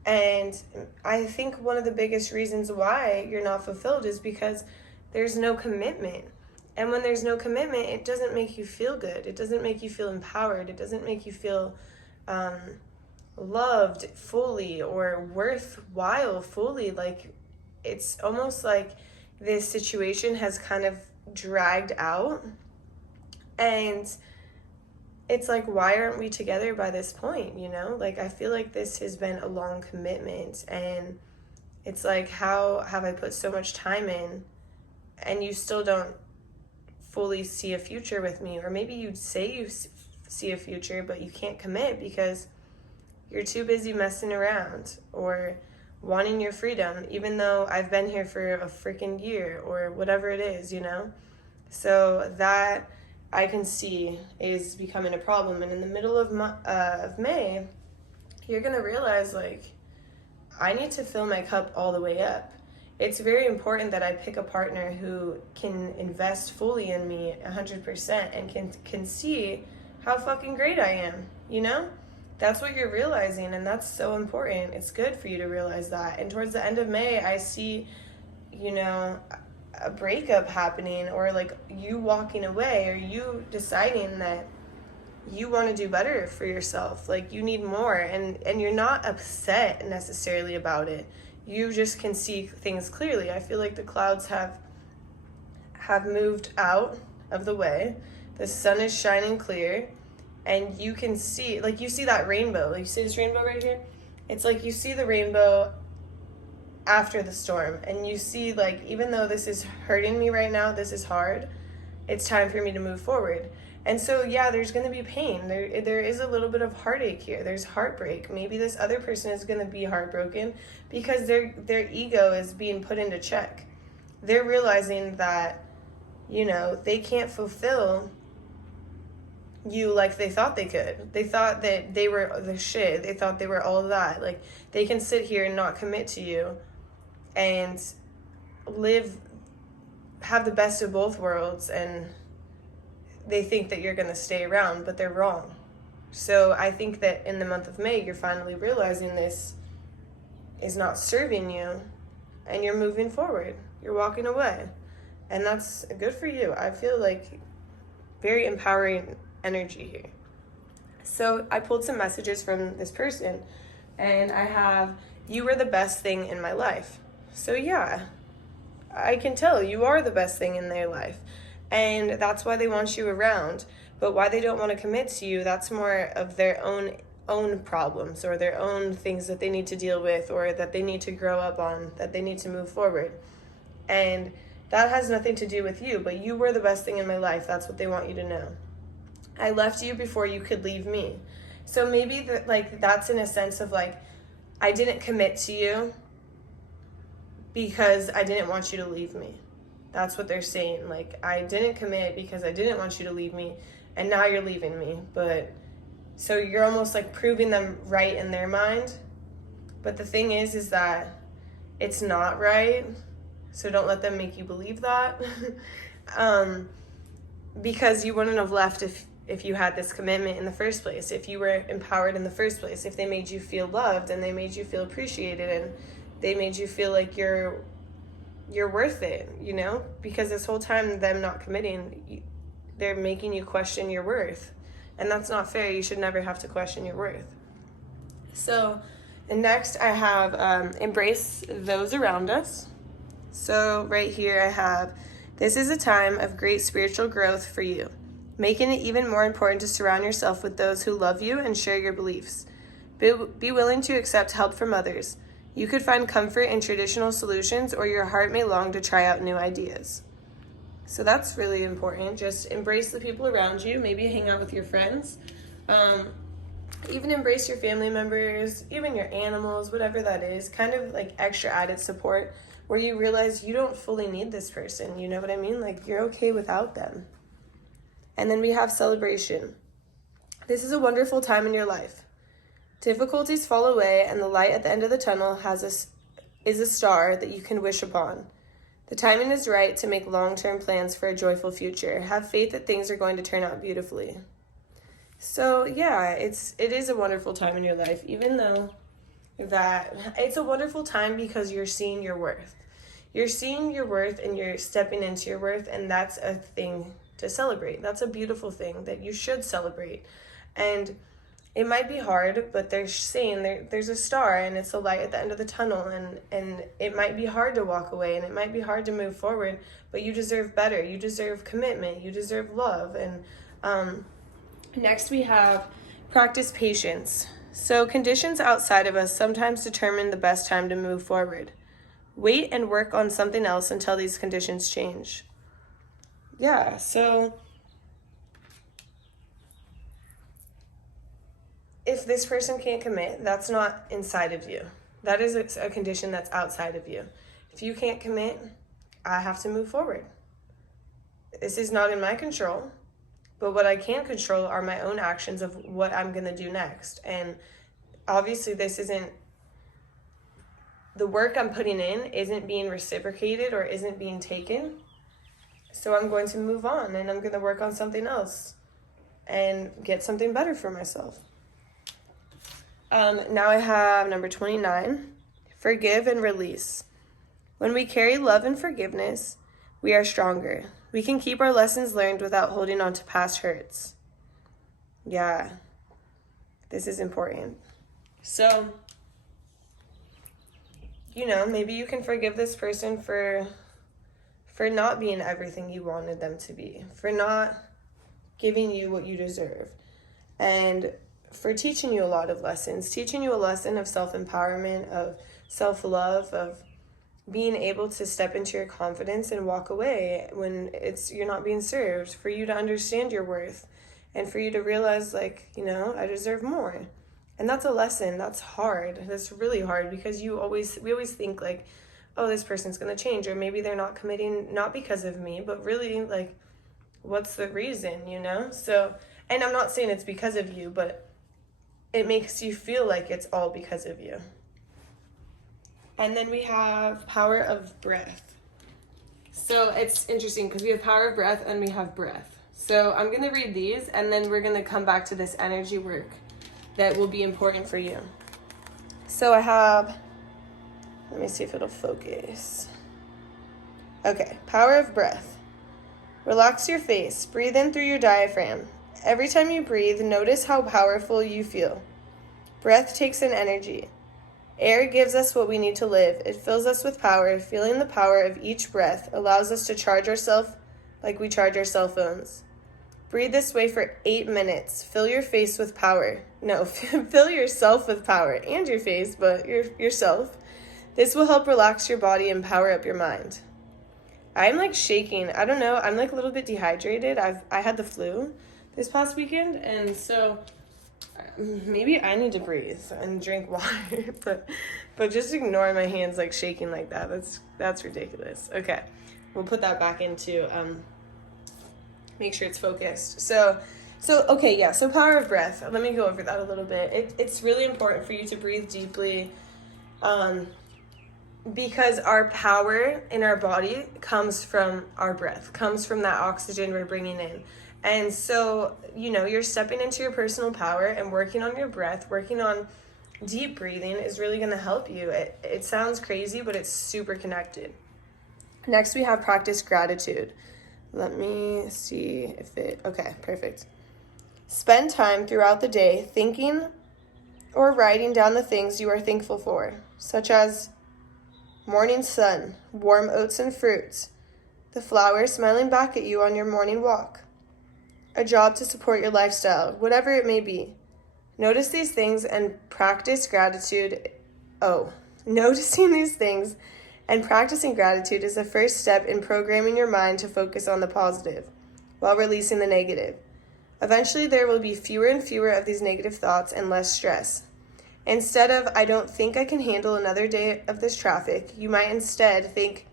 And I think one of the biggest reasons why you're not fulfilled is because there's no commitment. And when there's no commitment, it doesn't make you feel good. It doesn't make you feel empowered. It doesn't make you feel loved fully or worthwhile fully. Like, it's almost like this situation has kind of dragged out. And it's like, why aren't we together by this point, you know? Like, I feel like this has been a long commitment. And it's like, how have I put so much time in and you still don't fully see a future with me? Or maybe you'd say you see a future, but you can't commit because you're too busy messing around or wanting your freedom, even though I've been here for a freaking year or whatever it is, you know? So that I can see is becoming a problem. And in the middle of May, you're going to realize, like, I need to fill my cup all the way up. It's very important that I pick a partner who can invest fully in me 100% and can see how fucking great I am, you know? That's what you're realizing, and that's so important. It's good for you to realize that. And towards the end of May, I see, you know, a breakup happening, or like you walking away, or you deciding that you want to do better for yourself. Like, you need more, and you're not upset necessarily about it. You just can see things clearly. I feel like the clouds have moved out of the way. The sun is shining clear, and you can see, like, you see that rainbow. Like, you see this rainbow right here? It's like you see the rainbow after the storm, and you see, like, even though this is hurting me right now, this is hard, it's time for me to move forward. And so, yeah, there's going to be pain. There is a little bit of heartache here. There's heartbreak. Maybe this other person is going to be heartbroken because their ego is being put into check. They're realizing that, you know, they can't fulfill you like they thought they could. They thought that they were the shit. They thought they were all that. Like, they can sit here and not commit to you and have the best of both worlds, and they think that you're going to stay around, but they're wrong. So I think that in the month of May, you're finally realizing this is not serving you, and you're moving forward. You're walking away, and that's good for you. I feel like very empowering energy here. So I pulled some messages from this person, and I have, you were the best thing in my life. So yeah, I can tell you are the best thing in their life. And that's why they want you around. But why they don't want to commit to you, that's more of their own problems, or their own things that they need to deal with, or that they need to grow up on, that they need to move forward. And that has nothing to do with you, but you were the best thing in my life. That's what they want you to know. I left you before you could leave me. So maybe that's in a sense of like, I didn't commit to you because I didn't want you to leave me. That's what they're saying. Like, I didn't commit because I didn't want you to leave me, and now you're leaving me. But so you're almost like proving them right in their mind. But the thing is that it's not right. So don't let them make you believe that. Because you wouldn't have left if you had this commitment in the first place, if you were empowered in the first place, if they made you feel loved and they made you feel appreciated and they made you feel like you're you're worth it, you know, because this whole time them not committing, they're making you question your worth, and that's not fair. You should never have to question your worth. So, and next I have embrace those around us. So right here I have, this is a time of great spiritual growth for you, making it even more important to surround yourself with those who love you and share your beliefs. Be willing to accept help from others. You could find comfort in traditional solutions, or your heart may long to try out new ideas. So that's really important. Just embrace the people around you. Maybe hang out with your friends. Even embrace your family members, even your animals, whatever that is. Kind of like extra added support where you realize you don't fully need this person. You know what I mean? Like, you're okay without them. And then we have celebration. This is a wonderful time in your life. Difficulties fall away, and the light at the end of the tunnel is a star that you can wish upon. The timing is right to make long-term plans for a joyful future. Have faith that things are going to turn out beautifully. So yeah, it is a wonderful time in your life, even though that it's a wonderful time because you're seeing your worth. You're seeing your worth and you're stepping into your worth, and that's a thing to celebrate. That's a beautiful thing that you should celebrate. And it might be hard, but they're saying there's a star and it's a light at the end of the tunnel, and it might be hard to walk away and it might be hard to move forward, but you deserve better. You deserve commitment. You deserve love. And next we have practice patience. So conditions outside of us sometimes determine the best time to move forward. Wait and work on something else until these conditions change. Yeah, so if this person can't commit, that's not inside of you. That is a condition that's outside of you. If you can't commit, I have to move forward. This is not in my control, but what I can control are my own actions of what I'm going to do next. And obviously the work I'm putting in isn't being reciprocated or isn't being taken. So I'm going to move on and I'm going to work on something else and get something better for myself. Now I have number 29, forgive and release. When we carry love and forgiveness, we are stronger. We can keep our lessons learned without holding on to past hurts. Yeah, this is important. So, you know, maybe you can forgive this person for not being everything you wanted them to be, for not giving you what you deserve, and for teaching you a lot of lessons, teaching you a lesson of self-empowerment, of self-love, of being able to step into your confidence and walk away when you're not being served, for you to understand your worth, and for you to realize, like, you know, I deserve more. And that's a lesson. That's hard. That's really hard because we always think like, oh, this person's going to change, or maybe they're not committing, not because of me, but really, like, what's the reason, you know? So, and I'm not saying it's because of you, but it makes you feel like it's all because of you. And then we have power of breath. So it's interesting because we have power of breath and we have breath. So I'm going to read these and then we're going to come back to this energy work that will be important for you. So I have, let me see if it'll focus. Okay, power of breath. Relax your face. Breathe in through your diaphragm. Every time you breathe, notice how powerful you feel. Breath takes in energy. Air gives us what we need to live. It fills us with power. Feeling the power of each breath allows us to charge ourselves like we charge our cell phones. Breathe this way for 8 minutes. Fill your face with power. No, fill yourself with power, and your face, but yourself. This will help relax your body and power up your mind. I'm like shaking. I don't know. I'm like a little bit dehydrated. I had the flu this past weekend, and so maybe I need to breathe and drink water, but just ignore my hands like shaking like that. That's ridiculous. Okay, we'll put that back into make sure it's focused. So okay, yeah. So power of breath. Let me go over that a little bit. It's really important for you to breathe deeply, because our power in our body comes from our breath, comes from that oxygen we're bringing in. And so, you know, you're stepping into your personal power and working on your breath, working on deep breathing is really going to help you. It sounds crazy, but it's super connected. Next, we have practice gratitude. Let me see if okay, perfect. Spend time throughout the day thinking or writing down the things you are thankful for, such as morning sun, warm oats and fruits, the flowers smiling back at you on your morning walk, a job to support your lifestyle, whatever it may be. Notice these things and practice gratitude. Noticing these things and practicing gratitude is the first step in programming your mind to focus on the positive while releasing the negative. Eventually, there will be fewer and fewer of these negative thoughts and less stress. Instead of, I don't think I can handle another day of this traffic, you might instead think,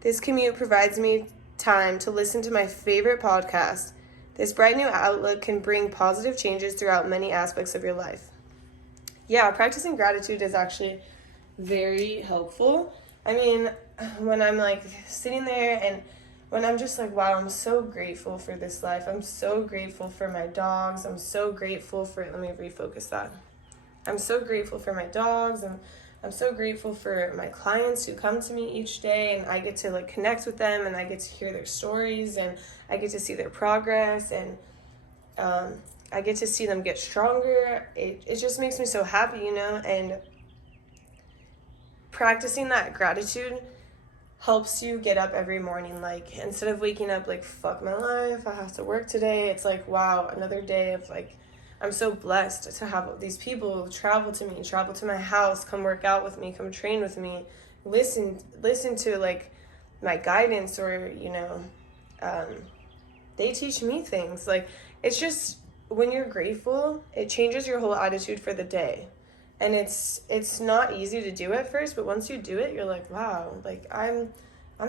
this commute provides me time to listen to my favorite podcast. This bright new outlook can bring positive changes throughout many aspects of your life. Yeah, practicing gratitude is actually very helpful. I mean, when I'm like sitting there and when I'm just like, wow, I'm so grateful for this life. I'm so grateful for my dogs. I'm so grateful for, let me refocus that. I'm so grateful for my dogs. I'm so grateful for my clients who come to me each day, and I get to like connect with them, and I get to hear their stories, and I get to see their progress, and I get to see them get stronger. It just makes me so happy, you know, and practicing that gratitude helps you get up every morning. Like, instead of waking up like, fuck my life, I have to work today, it's like, wow, another day of like, I'm so blessed to have these people travel to me, travel to my house, come work out with me, come train with me, listen to like my guidance, or, you know, they teach me things. Like, it's just, when you're grateful, it changes your whole attitude for the day. And it's not easy to do at first, but once you do it, you're like, wow, like I'm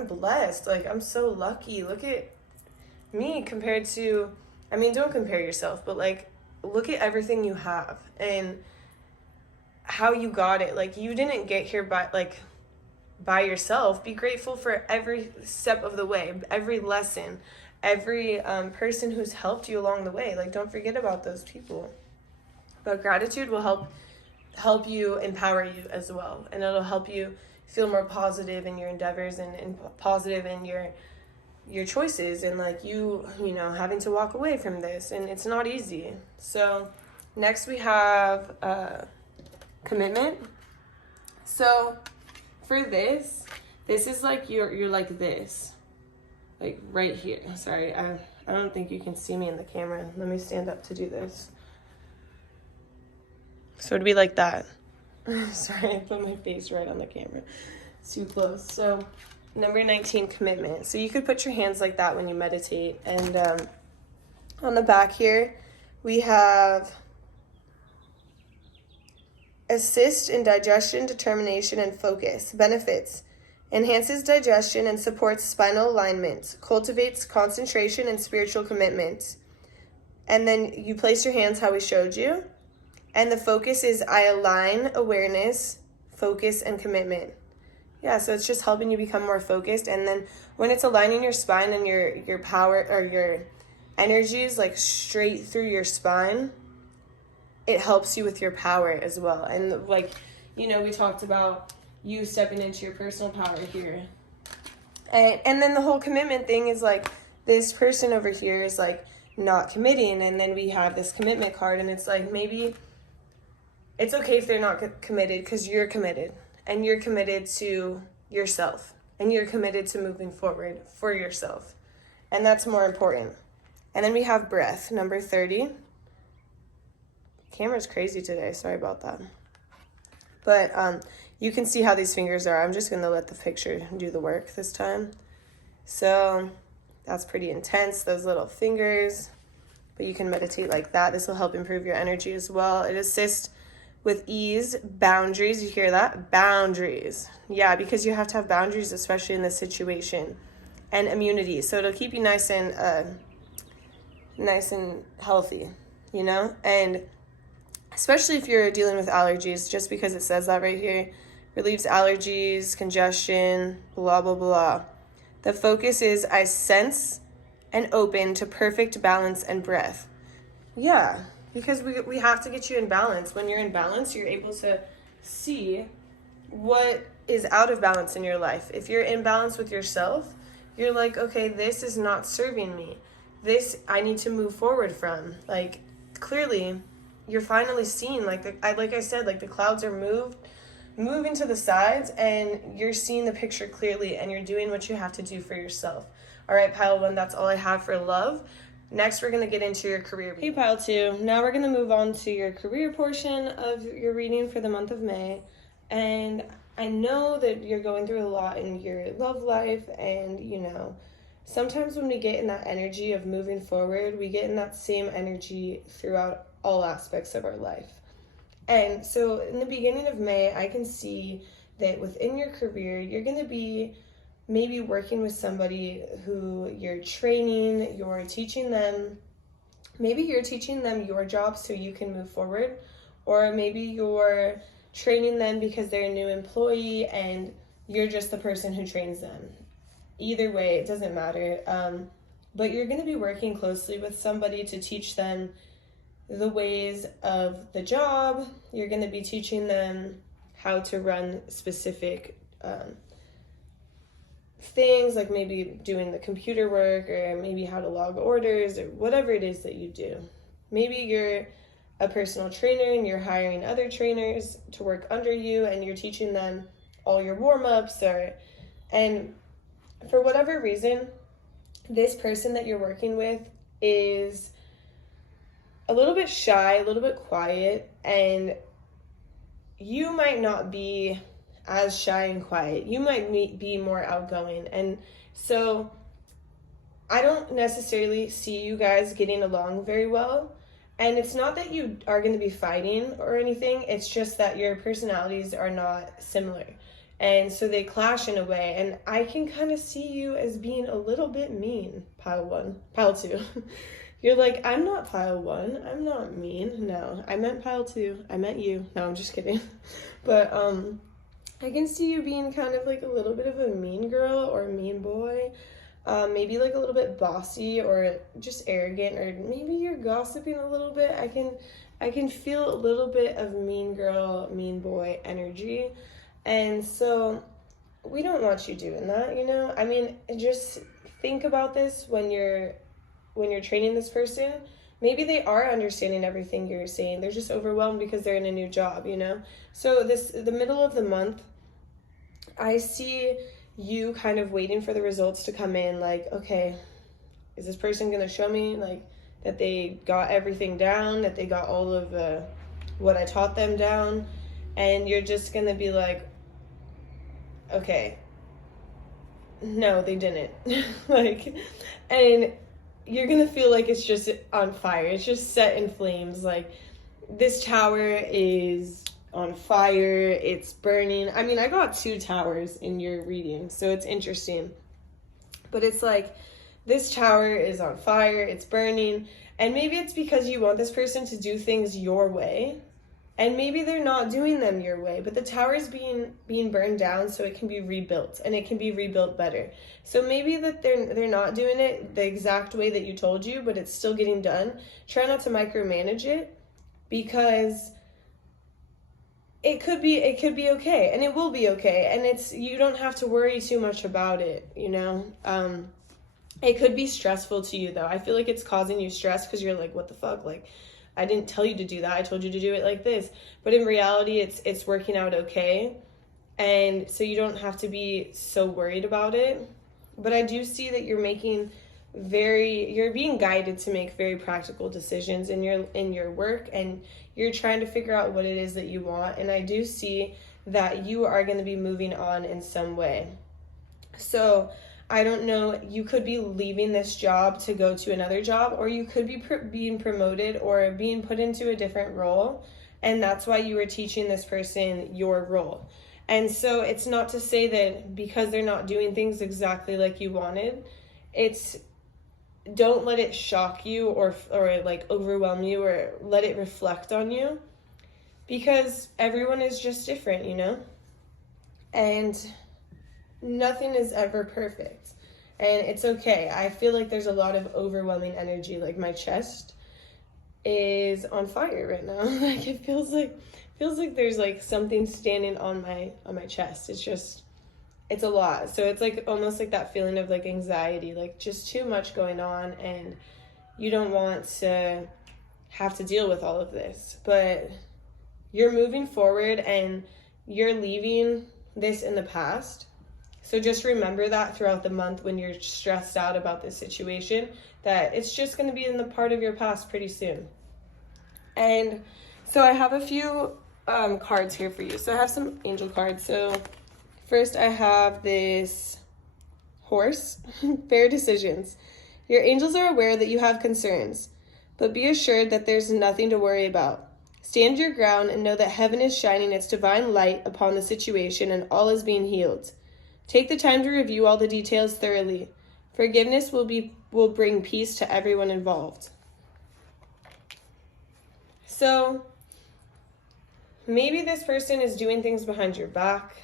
blessed. Like, I'm so lucky. Look at me compared to, I mean, don't compare yourself, but like, look at everything you have and how you got it. Like, you didn't get here by yourself. Be grateful for every step of the way, every lesson, every person who's helped you along the way. Like, don't forget about those people. But gratitude will help you, empower you as well, and it'll help you feel more positive in your endeavors and positive in your choices, and like you know, having to walk away from this, and it's not easy. So next we have commitment. So for this is like you're like this, like right here. Sorry, I don't think you can see me in the camera. Let me stand up to do this. So it'd be like that. Sorry, I put my face right on the camera. It's too close. So number 19, commitment. So you could put your hands like that when you meditate. And on the back here, we have assist in digestion, determination, and focus. Benefits: enhances digestion and supports spinal alignment, cultivates concentration and spiritual commitment. And then you place your hands how we showed you. And the focus is I align awareness, focus, and commitment. Yeah, so it's just helping you become more focused. And then when it's aligning your spine and your power or your energies like straight through your spine, it helps you with your power as well. And like, you know, we talked about you stepping into your personal power here. And then the whole commitment thing is like, this person over here is like not committing. And then we have this commitment card, and it's like, maybe it's okay if they're not committed, because you're committed, and you're committed to yourself, and you're committed to moving forward for yourself. And that's more important. And then we have breath, number 30. Camera's crazy today. Sorry about that. But you can see how these fingers are. I'm just going to let the picture do the work this time. So that's pretty intense, those little fingers. But you can meditate like that. This will help improve your energy as well. It assists with ease, boundaries. You hear that? Boundaries. Yeah, because you have to have boundaries, especially in this situation. And immunity. So it'll keep you nice and healthy, you know? And especially if you're dealing with allergies, just because it says that right here. Relieves allergies, congestion, blah, blah, blah. The focus is I sense and open to perfect balance and breath. Yeah, because we have to get you in balance. When you're in balance, you're able to see what is out of balance in your life, if you're in balance with yourself, you're like, okay, this is not serving me. This I need to move forward from. Like, clearly, you're finally seeing, like I said, like the clouds are moving to the sides, and you're seeing the picture clearly, and you're doing what you have to do for yourself. All right, pile 1, that's all I have for love. Next, we're going to get into your career. Hey, pile 2, now we're going to move on to your career portion of your reading for the month of May. And I know that you're going through a lot in your love life, and, you know, sometimes when we get in that energy of moving forward, we get in that same energy throughout all aspects of our life. And so in the beginning of May, I can see that within your career, you're going to be maybe working with somebody who you're training, you're teaching them, maybe you're teaching them your job so you can move forward, or maybe you're training them because they're a new employee and you're just the person who trains them. Either way, it doesn't matter. But you're going to be working closely with somebody to teach them the ways of the job. You're going to be teaching them how to run specific things, like maybe doing the computer work, or maybe how to log orders, or whatever it is that you do. Maybe you're a personal trainer and you're hiring other trainers to work under you, and you're teaching them all your warm-ups, and for whatever reason, this person that you're working with is a little bit shy, a little bit quiet, and you might not be as shy and quiet. You might be more outgoing. And so I don't necessarily see you guys getting along very well. And it's not that you are going to be fighting or anything. It's just that your personalities are not similar. And so they clash in a way. And I can kind of see you as being a little bit mean, pile 2. You're like, I'm not pile 1. I'm not mean. No, I meant pile 2. I meant you. No, I'm just kidding. But I can see you being kind of like a little bit of a mean girl or a mean boy. Maybe like a little bit bossy or just arrogant, or maybe you're gossiping a little bit. I can feel a little bit of mean girl, mean boy energy. And so we don't want you doing that, you know? I mean, just think about this when you're training this person. Maybe they are understanding everything you're saying. They're just overwhelmed because they're in a new job, you know? So the middle of the month, I see you kind of waiting for the results to come in. Like, okay, is this person going to show me like that they got everything down, that they got all of what I taught them down? And you're just going to be like, okay, no, they didn't. Like, and you're going to feel like it's just on fire. It's just set in flames. Like, this tower is on fire. It's burning. I mean, I got 2 towers in your reading, so it's interesting. But it's like, this tower is on fire. It's burning. And maybe it's because you want this person to do things your way. And maybe they're not doing them your way, but the tower is being burned down so it can be rebuilt, and it can be rebuilt better. So maybe that they're not doing it the exact way that you told you, but it's still getting done. Try not to micromanage it, because it could be okay, and it will be okay, and you don't have to worry too much about it, you know. It could be stressful to you though. I feel like it's causing you stress because you're like, what the fuck, like, I didn't tell you to do that. I told you to do it like this. But in reality, it's working out okay. And so you don't have to be so worried about it. But I do see that you're being guided to make very practical decisions in your work, and you're trying to figure out what it is that you want. And I do see that you are going to be moving on in some way. So I don't know, you could be leaving this job to go to another job, or you could be being promoted or being put into a different role, and that's why you were teaching this person your role. And so it's not to say that because they're not doing things exactly like you wanted, don't let it shock you or like overwhelm you, or let it reflect on you, because everyone is just different, you know? And nothing is ever perfect, and it's okay. I feel like there's a lot of overwhelming energy. Like, my chest is on fire right now. Like, it feels feels like there's like something standing on my chest. It's a lot. So it's like almost like that feeling of like anxiety, like just too much going on, and you don't want to have to deal with all of this. But you're moving forward and you're leaving this in the past. So just remember that throughout the month when you're stressed out about this situation, that it's just going to be in the part of your past pretty soon. And so I have a few cards here for you. So I have some angel cards. So first I have this horse, fair decisions. Your angels are aware that you have concerns, but be assured that there's nothing to worry about. Stand your ground and know that heaven is shining its divine light upon the situation and all is being healed. Take the time to review all the details thoroughly. Forgiveness will bring peace to everyone involved. So maybe this person is doing things behind your back,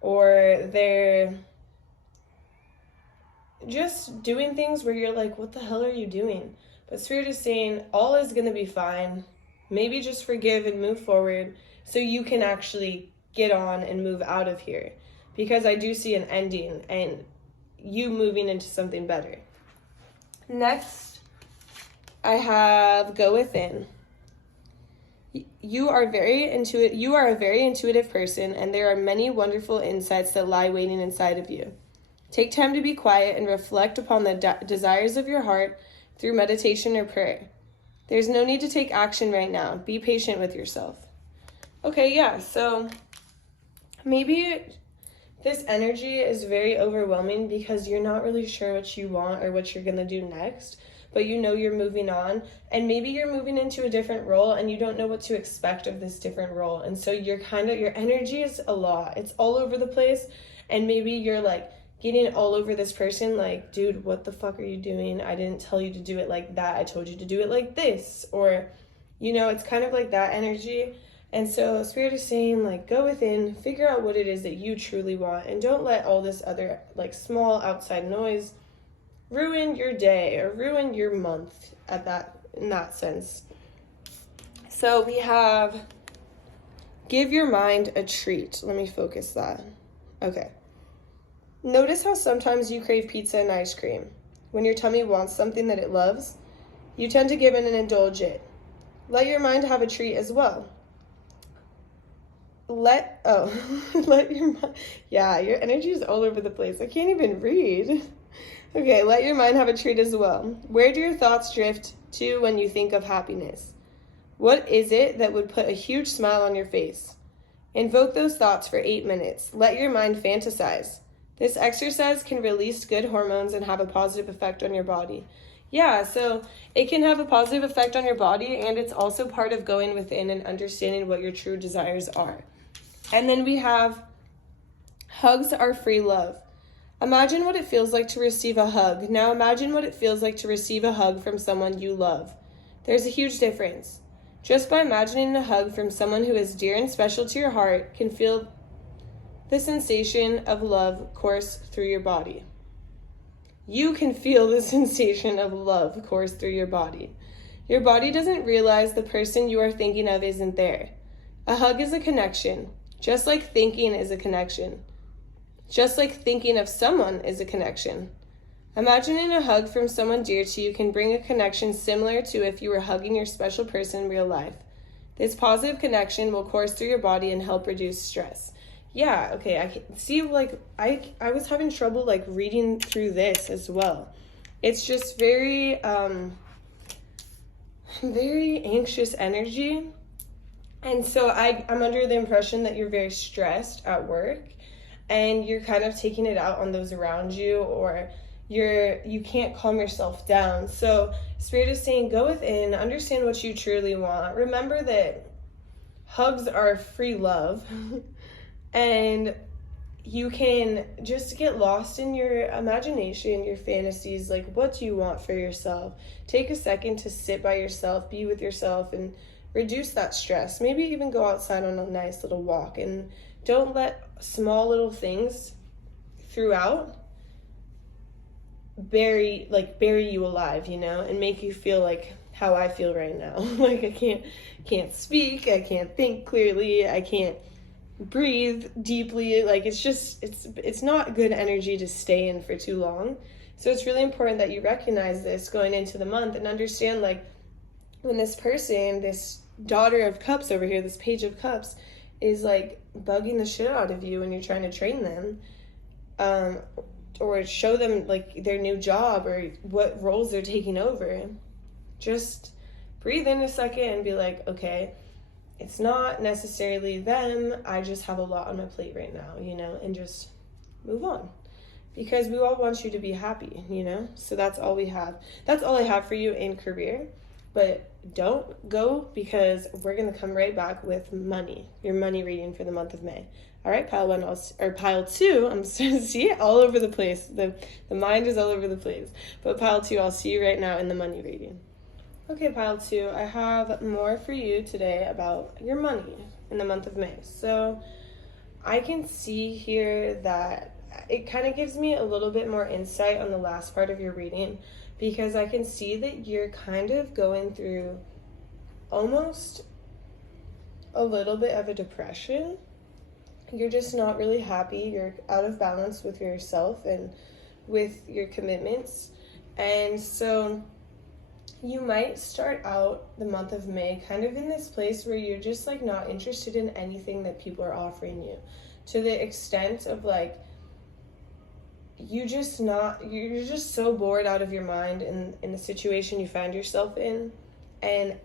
or they're just doing things where you're like, what the hell are you doing? But Spirit is saying all is going to be fine. Maybe just forgive and move forward so you can actually get on and move out of here. Because I do see an ending and you moving into something better. Next, I have go within. You are a very intuitive person, and there are many wonderful insights that lie waiting inside of you. Take time to be quiet and reflect upon the desires of your heart through meditation or prayer. There's no need to take action right now. Be patient with yourself. Okay, yeah, so maybe this energy is very overwhelming because you're not really sure what you want or what you're going to do next, but you know you're moving on, and maybe you're moving into a different role and you don't know what to expect of this different role. And so your energy is a lot. It's all over the place, and maybe you're like getting all over this person like, dude, what the fuck are you doing? I didn't tell you to do it like that. I told you to do it like this. Or, you know, it's kind of like that energy. And so Spirit is saying, like, go within, figure out what it is that you truly want, and don't let all this other, like, small outside noise ruin your day or ruin your month in that sense. So we have give your mind a treat. Let me focus that. Okay. Notice how sometimes you crave pizza and ice cream. When your tummy wants something that it loves, you tend to give in and indulge it. Let your mind have a treat as well. Let your mind, yeah, your energy is all over the place. I can't even read. Okay, let your mind have a treat as well. Where do your thoughts drift to when you think of happiness? What is it that would put a huge smile on your face? Invoke those thoughts for 8 minutes. Let your mind fantasize. This exercise can release good hormones and have a positive effect on your body. Yeah, so it can have a positive effect on your body, and it's also part of going within and understanding what your true desires are. And then we have hugs are free love. Imagine what it feels like to receive a hug. Now imagine what it feels like to receive a hug from someone you love. There's a huge difference. Just by imagining a hug from someone who is dear and special to your heart can feel the sensation of love course through your body. You can feel the sensation of love course through your body. Your body doesn't realize the person you are thinking of isn't there. A hug is a connection, just like thinking is a connection. Just like thinking of someone is a connection. Imagining a hug from someone dear to you can bring a connection similar to if you were hugging your special person in real life. This positive connection will course through your body and help reduce stress. Yeah, okay, I can see, like, I was having trouble, like, reading through this as well. It's just very anxious energy. And so I'm under the impression that you're very stressed at work, and you're kind of taking it out on those around you, or you can't calm yourself down. So Spirit is saying, go within, understand what you truly want. Remember that hugs are free love. And you can just get lost in your imagination, your fantasies, like, what do you want for yourself? Take a second to sit by yourself, be with yourself, and reduce that stress. Maybe even go outside on a nice little walk, and don't let small little things throughout bury you alive, you know, and make you feel like how I feel right now. Like I can't speak, I can't think clearly, I can't breathe deeply. Like it's not good energy to stay in for too long. So it's really important that you recognize this going into the month and understand, like, when this person, this daughter of cups over here, this page of cups, is like bugging the shit out of you when you're trying to train them, or show them like their new job or what roles they're taking over, just breathe in a second and be like, okay, it's not necessarily them, I just have a lot on my plate right now, you know, and just move on. Because we all want you to be happy, you know? So that's all we have. That's all I have for you in career. But don't go, because we're going to come right back with money, your money reading for the month of May. All right, pile one, or pile two, I'm starting to see it all over the place. The mind is all over the place. But pile two, I'll see you right now in the money reading. Okay, pile two, I have more for you today about your money in the month of May. So I can see here that it kind of gives me a little bit more insight on the last part of your reading, because I can see that you're kind of going through almost a little bit of a depression. You're just not really happy. You're out of balance with yourself and with your commitments. And so you might start out the month of May kind of in this place where you're just like not interested in anything that people are offering you, to the extent of like, you're just so bored out of your mind in the situation you find yourself in, and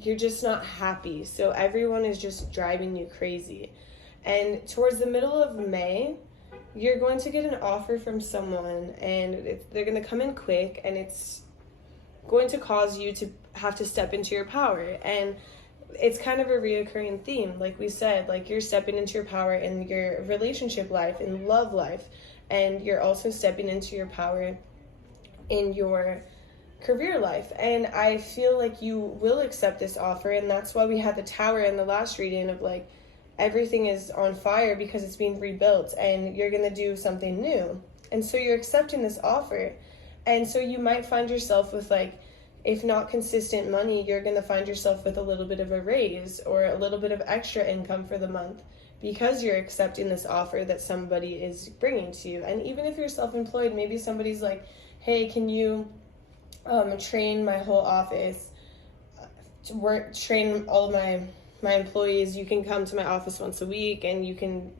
you're just not happy. So everyone is just driving you crazy. And towards the middle of May, you're going to get an offer from someone, and they're going to come in quick, and it's going to cause you to have to step into your power. And it's kind of a reoccurring theme, like we said, like you're stepping into your power in your relationship life, in love life, and you're also stepping into your power in your career life. And I feel like you will accept this offer, and that's why we had the Tower in the last reading of like everything is on fire because it's being rebuilt and you're going to do something new. And so you're accepting this offer. And so you might find yourself with, like, if not consistent money, you're going to find yourself with a little bit of a raise or a little bit of extra income for the month, because you're accepting this offer that somebody is bringing to you. And even if you're self-employed, maybe somebody's like, hey, can you train my whole office, train all of my employees, you can come to my office once a week and you can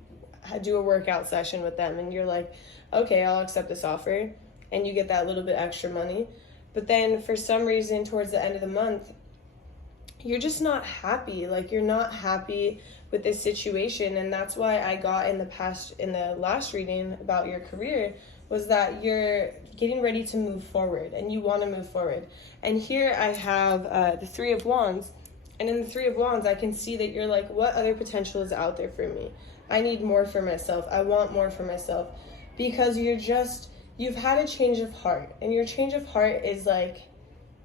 do a workout session with them. And you're like, okay, I'll accept this offer. And you get that little bit extra money. But then for some reason, towards the end of the month, you're just not happy. Like, you're not happy with this situation. And that's why I got in the last reading about your career, was that you're getting ready to move forward and you want to move forward. And here I have the Three of Wands. And in the Three of Wands, I can see that you're like, what other potential is out there for me? I need more for myself. I want more for myself. Because you've had a change of heart. And your change of heart is like,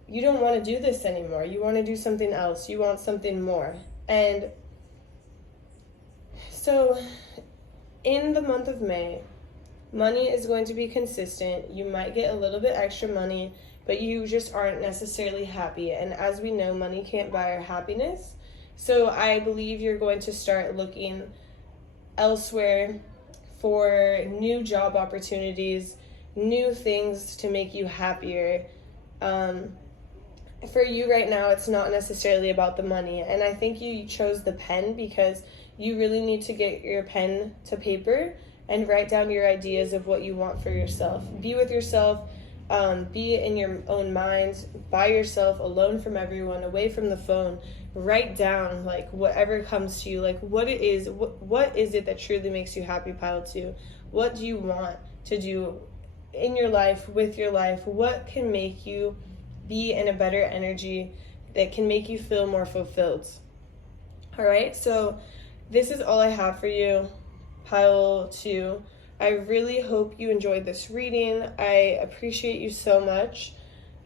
you don't want to do this anymore. You want to do something else. You want something more. And so in the month of May, money is going to be consistent. You might get a little bit extra money, but you just aren't necessarily happy. And as we know, money can't buy our happiness. So I believe you're going to start looking elsewhere for new job opportunities, new things to make you happier. For you right now, it's not necessarily about the money. And I think you chose the pen because you really need to get your pen to paper and write down your ideas of what you want for yourself. Be with yourself, be in your own mind, by yourself, alone from everyone, away from the phone. Write down like whatever comes to you, like what it is, what is it that truly makes you happy, pile two? What do you want to do in your life, with your life? What can make you be in a better energy that can make you feel more fulfilled? All right, so this is all I have for you, pile two. I really hope you enjoyed this reading. I appreciate you so much.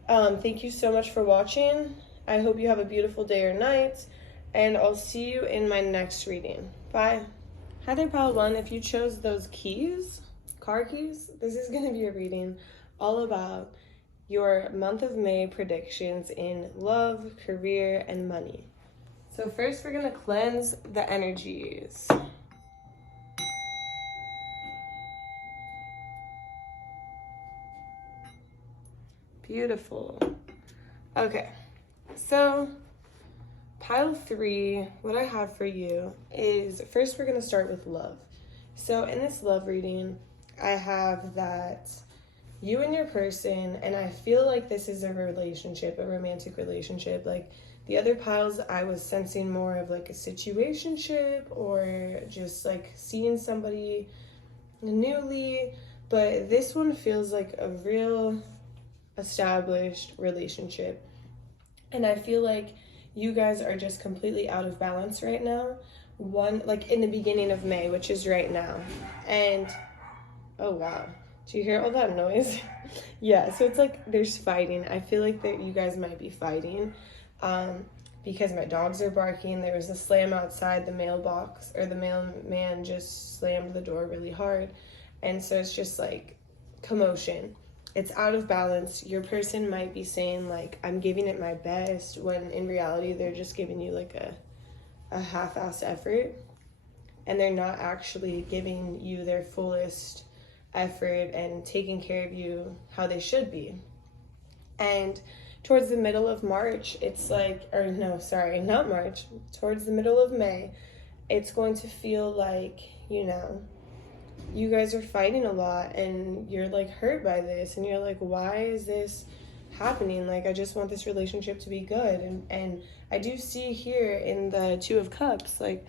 Thank you so much for watching. I hope you have a beautiful day or night, and I'll see you in my next reading. Bye. Hi there, pile one. If you chose those keys, car keys, this is going to be a reading all about your month of May predictions in love, career, and money. So first we're going to cleanse the energies. Beautiful. Okay, so pile 3, what I have for you is, first we're going to start with love. So in this love reading, I have that you and your person, and I feel like this is a relationship, a romantic relationship. Like the other piles, I was sensing more of like a situationship or just like seeing somebody newly, but this one feels like a real established relationship. And I feel like you guys are just completely out of balance right now. One, like in the beginning of May, which is right now. And, oh wow, do you hear all that noise? Yeah, so it's like there's fighting. I feel like that you guys might be fighting because my dogs are barking. There was a slam outside the mailbox, or the mailman just slammed the door really hard. And so it's just like commotion. It's out of balance. Your person might be saying like, I'm giving it my best, when in reality they're just giving you like a half-assed effort, and they're not actually giving you their fullest effort and taking care of you how they should be. And towards the middle of March, it's like, or no, sorry, not March, towards the middle of May, it's going to feel like, you know, you guys are fighting a lot and you're like hurt by this, and you're like, why is this happening? Like, I just want this relationship to be good. And I do see here in the Two of Cups, like,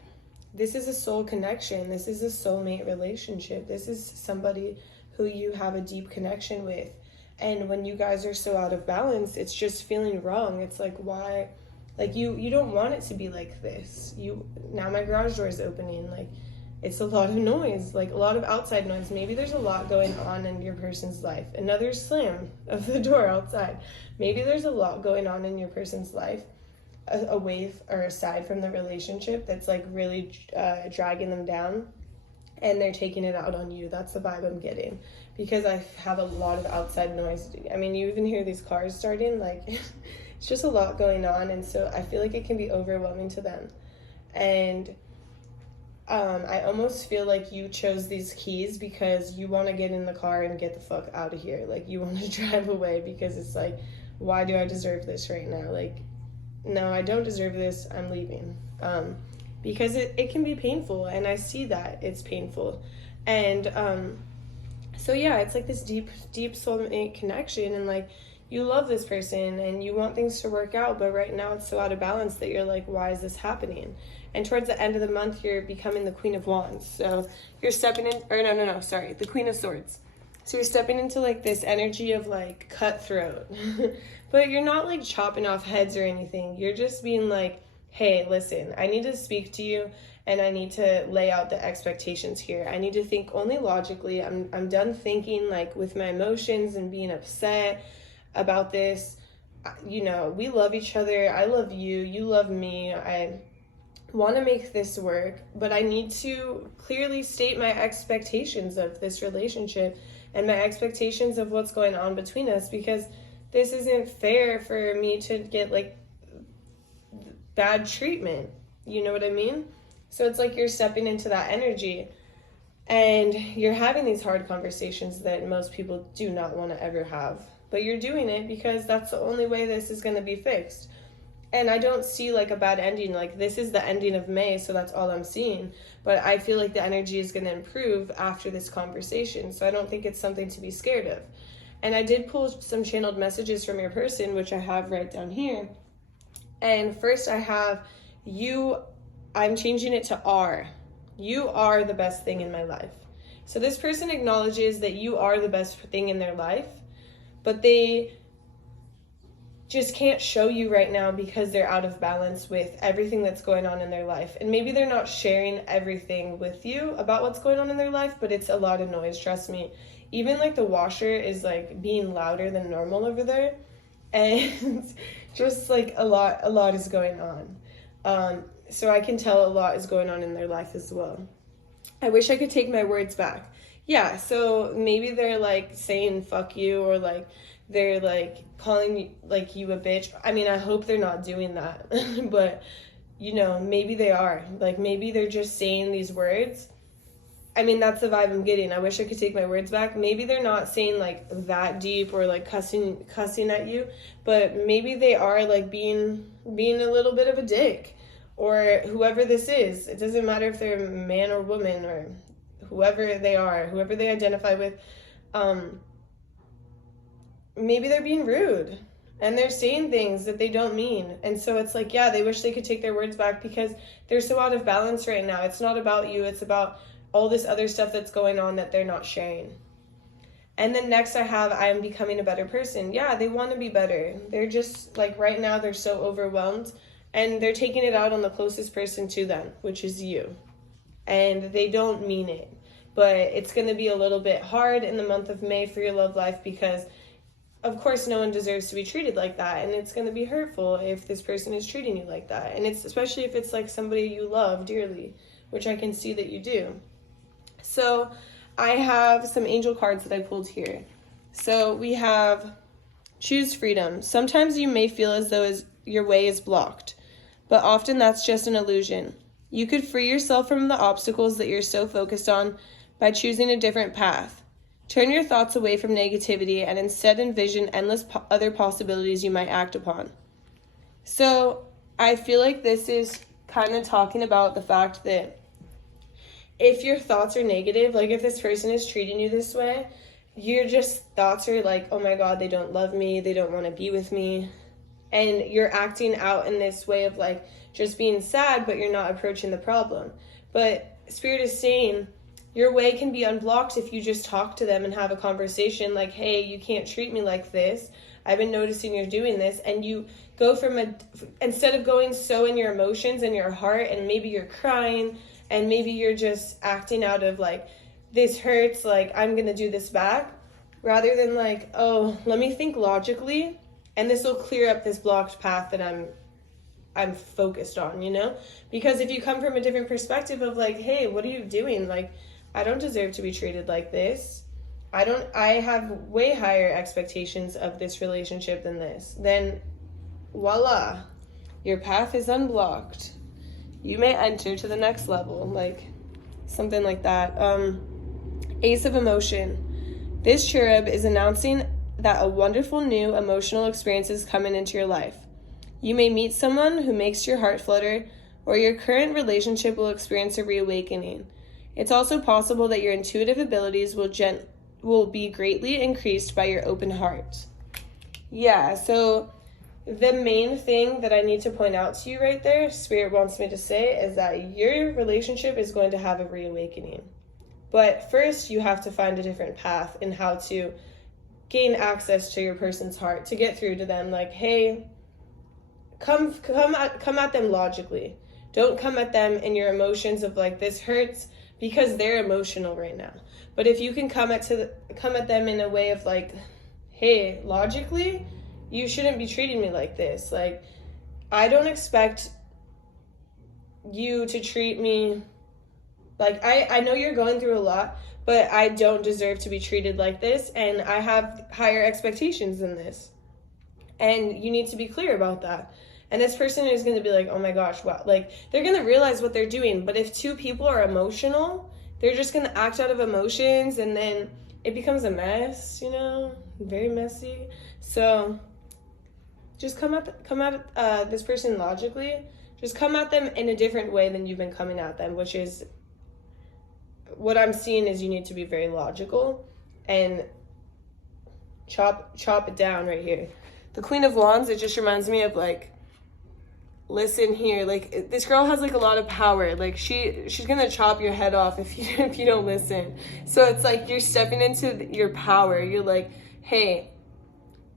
this is a soul connection. This is a soulmate relationship. This is somebody who you have a deep connection with. And when you guys are so out of balance, it's just feeling wrong. It's like, why? Like, you don't want it to be like this. Now my garage door is opening. Like, it's a lot of noise, like a lot of outside noise. Maybe there's a lot going on in your person's life. Another slam of the door outside. Maybe there's a lot going on in your person's life, away or aside from the relationship, that's like really dragging them down, and they're taking it out on you. That's the vibe I'm getting, because I have a lot of outside noise. I mean, you even hear these cars starting, like it's just a lot going on, and so I feel like it can be overwhelming to them. And I almost feel like you chose these keys because you want to get in the car and get the fuck out of here. Like, you want to drive away because it's like, why do I deserve this right now? Like, no, I don't deserve this. I'm leaving. Because it can be painful, and I see that it's painful. And so yeah, it's like this deep soulmate connection, and like, you love this person and you want things to work out, but right now it's so out of balance that you're like, why is this happening? And towards the end of the month, you're becoming the Queen of Wands. So you're stepping in, or no, sorry, the Queen of Swords. So you're stepping into like this energy of like cutthroat, but you're not like chopping off heads or anything. You're just being like, hey, listen, I need to speak to you, and I need to lay out the expectations here. I need to think only logically. I'm done thinking like with my emotions and being upset about this. You know, we love each other. I love you. You love me. I want to make this work, but I need to clearly state my expectations of this relationship and my expectations of what's going on between us, because this isn't fair for me to get like bad treatment. You know what I mean? So it's like you're stepping into that energy, and you're having these hard conversations that most people do not want to ever have. But you're doing it because that's the only way this is going to be fixed. And I don't see like a bad ending. Like, this is the ending of May, so that's all I'm seeing. But I feel like the energy is going to improve after this conversation. So I don't think it's something to be scared of. And I did pull some channeled messages from your person, which I have right down here. And first I have you, I'm changing it to are. You are the best thing in my life. So this person acknowledges that you are the best thing in their life, but they just can't show you right now because they're out of balance with everything that's going on in their life. And maybe they're not sharing everything with you about what's going on in their life, but it's a lot of noise, trust me. Even like the washer is like being louder than normal over there. And just like a lot is going on. So I can tell a lot is going on in their life as well. I wish I could take my words back. Yeah, so maybe they're like saying fuck you, or like they're like calling you like you a bitch. I mean, I hope they're not doing that. But you know, maybe they are. Like maybe they're just saying these words. I mean, that's the vibe I'm getting. I wish I could take my words back. Maybe they're not saying like that deep or like cussing at you, but maybe they are like being a little bit of a dick, or whoever this is. It doesn't matter if they're a man or woman or whoever they are, whoever they identify with. Maybe they're being rude and they're saying things that they don't mean. And so it's like, yeah, they wish they could take their words back because they're so out of balance right now. It's not about you. It's about all this other stuff that's going on that they're not sharing. And then next I am becoming a better person. Yeah, they want to be better. They're just like right now they're so overwhelmed and they're taking it out on the closest person to them, which is you. And they don't mean it. But it's going to be a little bit hard in the month of May for your love life because of course no one deserves to be treated like that, and it's going to be hurtful if this person is treating you like that. And it's especially if it's like somebody you love dearly, which I can see that you do. So I have some angel cards that I pulled here. So we have choose freedom. Sometimes you may feel as though your way is blocked, but often that's just an illusion. You could free yourself from the obstacles that you're so focused on by choosing a different path. Turn your thoughts away from negativity and instead envision endless other possibilities you might act upon. So I feel like this is kind of talking about the fact that if your thoughts are negative, like if this person is treating you this way, your just thoughts are like, oh my God, they don't love me, they don't want to be with me. And you're acting out in this way of like just being sad, but you're not approaching the problem. But Spirit is saying your way can be unblocked if you just talk to them and have a conversation like, hey, you can't treat me like this. I've been noticing you're doing this. And you go instead of going so in your emotions and your heart, and maybe you're crying, and maybe you're just acting out of like, this hurts, like I'm going to do this back, rather than like, oh, let me think logically, and this will clear up this blocked path that I'm focused on, you know? Because if you come from a different perspective of like, hey, what are you doing? Like, I don't deserve to be treated like this. I have way higher expectations of this relationship than this. Then voila, your path is unblocked. You may enter to the next level, like something like that. Ace of Emotion. This cherub is announcing that a wonderful new emotional experience is coming into your life. You may meet someone who makes your heart flutter, or your current relationship will experience a reawakening. It's also possible that your intuitive abilities will be greatly increased by your open heart. Yeah, so the main thing that I need to point out to you right there, Spirit wants me to say, is that your relationship is going to have a reawakening. But first, you have to find a different path in how to gain access to your person's heart, to get through to them. Like, hey, come at them logically. Don't come at them in your emotions of like, this hurts, because they're emotional right now. But if you can come at them in a way of like, hey, logically, you shouldn't be treating me like this. Like, I don't expect you to treat me like, I know you're going through a lot, but I don't deserve to be treated like this, and I have higher expectations than this. And you need to be clear about that. And this person is going to be like, oh my gosh, wow. Like, they're going to realize what they're doing. But if two people are emotional, they're just going to act out of emotions, and then it becomes a mess, you know, very messy. So just come at this person logically. Just come at them in a different way than you've been coming at them, which is what I'm seeing is you need to be very logical and chop it down right here. The Queen of Wands, it just reminds me of like, listen here, like this girl has like a lot of power. Like she's gonna chop your head off if you don't listen. So it's like you're stepping into your power. You're like, hey,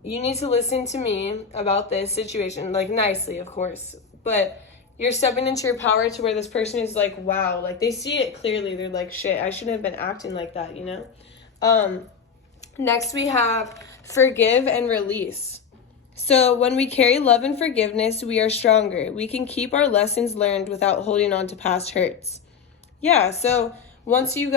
you need to listen to me about this situation, like nicely, of course, but you're stepping into your power to where this person is like, wow, like they see it clearly. They're like, shit, I shouldn't have been acting like that, you know? Next we have forgive and release. So when we carry love and forgiveness, we are stronger. We can keep our lessons learned without holding on to past hurts. Yeah, so once you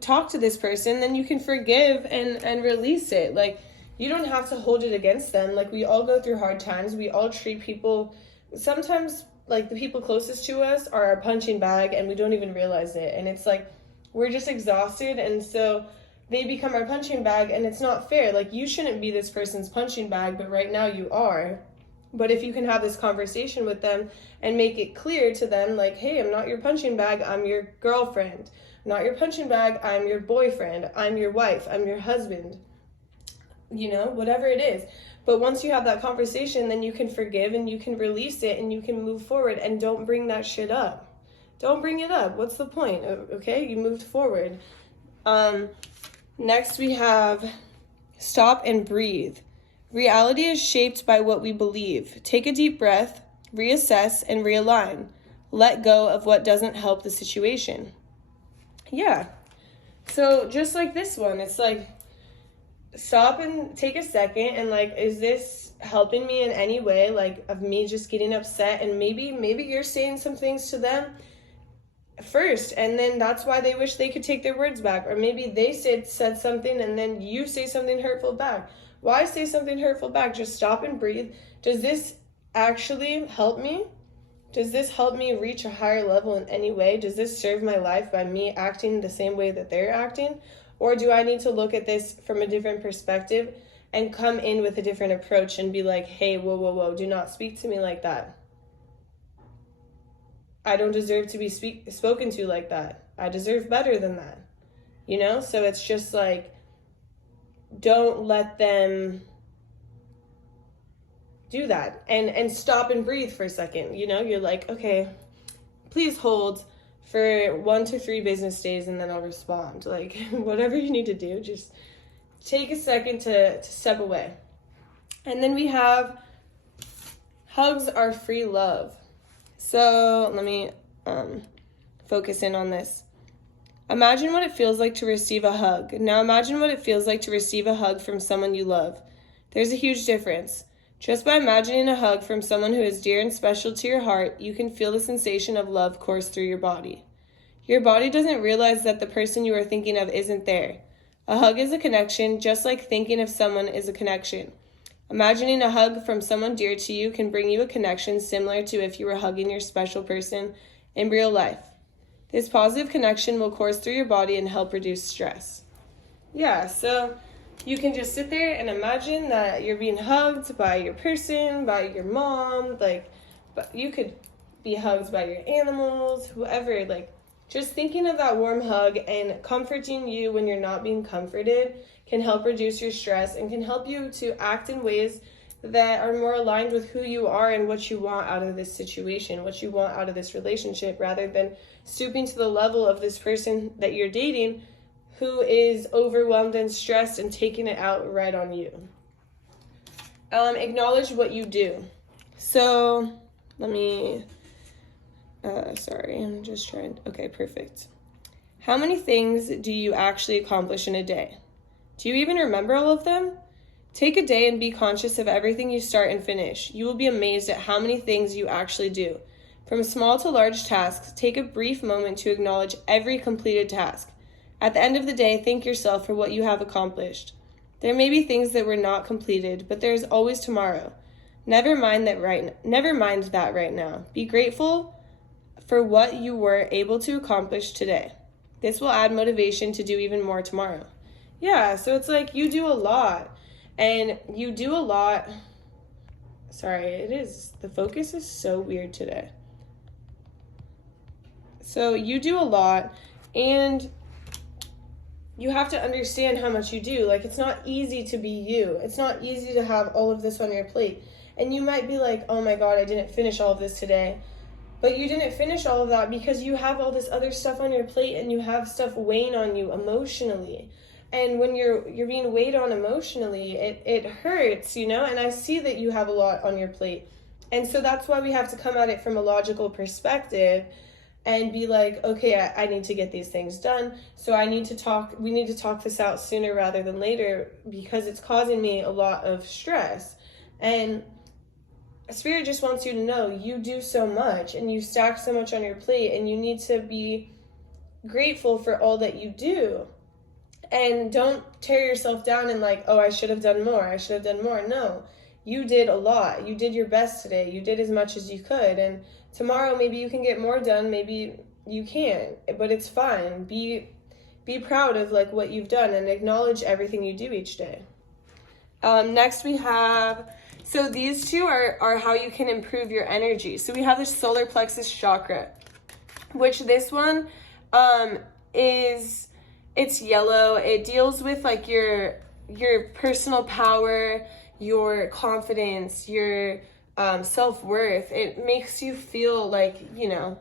talk to this person, then you can forgive and release it. Like, you don't have to hold it against them. Like, we all go through hard times. We all treat people, sometimes, like, the people closest to us are our punching bag, and we don't even realize it. And it's like, we're just exhausted, and so they become our punching bag, and it's not fair. Like, you shouldn't be this person's punching bag, but right now you are. But if you can have this conversation with them and make it clear to them, like, hey, I'm not your punching bag, I'm your girlfriend. I'm not your punching bag, I'm your boyfriend, I'm your wife, I'm your husband. You know, whatever it is. But once you have that conversation, then you can forgive and you can release it and you can move forward, and don't bring that shit up. Don't bring it up. What's the point? Okay, you moved forward. Next we have stop and breathe. Reality is shaped by what we believe. Take a deep breath, reassess, and realign. Let go of what doesn't help the situation. Yeah. So just like this one, it's like, stop and take a second and, like, is this helping me in any way? Like, of me just getting upset, and maybe you're saying some things to them first, and then that's why they wish they could take their words back. Or maybe they said something and then you say something hurtful back. Why say something hurtful back? Just stop and breathe. Does this actually help me? Does this help me reach a higher level in any way? Does this serve my life by me acting the same way that they're acting? Or do I need to look at this from a different perspective and come in with a different approach and be like, hey, whoa, do not speak to me like that. I don't deserve to be spoken to like that. I deserve better than that. You know? So it's just like, don't let them do that. And stop and breathe for a second. You know, you're like, okay, please hold for 1 to 3 business days and then I'll respond. Like, whatever you need to do, just take a second to step away. And then we have hugs are free love. So let me focus in on this. Imagine what it feels like to receive a hug. Now imagine what it feels like to receive a hug from someone you love. There's a huge difference. Just by imagining a hug from someone who is dear and special to your heart, you can feel the sensation of love course through your body. Your body doesn't realize that the person you are thinking of isn't there. A hug is a connection, just like thinking of someone is a connection. Imagining a hug from someone dear to you can bring you a connection similar to if you were hugging your special person in real life. This positive connection will course through your body and help reduce stress. Yeah, so you can just sit there and imagine that you're being hugged by your person, by your mom, like, but you could be hugged by your animals, whoever, like, just thinking of that warm hug and comforting you when you're not being comforted can help reduce your stress and can help you to act in ways that are more aligned with who you are and what you want out of this situation, what you want out of this relationship, rather than stooping to the level of this person that you're dating who is overwhelmed and stressed and taking it out right on you. Acknowledge what you do. So let me, I'm just trying. Okay, perfect. How many things do you actually accomplish in a day? Do you even remember all of them? Take a day and be conscious of everything you start and finish. You will be amazed at how many things you actually do. From small to large tasks, take a brief moment to acknowledge every completed task. At the end of the day, thank yourself for what you have accomplished. There may be things that were not completed, but there is always tomorrow. Never mind that right now. Be grateful for what you were able to accomplish today. This will add motivation to do even more tomorrow. Yeah, so it's like you do a lot. And you do a lot. Sorry, the focus is so weird today. So you do a lot, and you have to understand how much you do. Like, it's not easy to be you. It's not easy to have all of this on your plate. And you might be like, oh my God, I didn't finish all of this today. But you didn't finish all of that because you have all this other stuff on your plate and you have stuff weighing on you emotionally. And when you're being weighed on emotionally, it hurts, you know? And I see that you have a lot on your plate. And so that's why we have to come at it from a logical perspective and be like, okay, I need to get these things done. So we need to talk this out sooner rather than later because it's causing me a lot of stress. And Spirit just wants you to know you do so much and you stack so much on your plate and you need to be grateful for all that you do. And don't tear yourself down and like, oh, I should have done more. I should have done more. No, you did a lot. You did your best today. You did as much as you could. And tomorrow, maybe you can get more done. Maybe you can't, but it's fine. Be proud of like what you've done and acknowledge everything you do each day. Next we have, so these two are how you can improve your energy. So we have the solar plexus chakra, which this one it's yellow. It deals with like your personal power, your confidence, your self-worth. It makes you feel like, you know,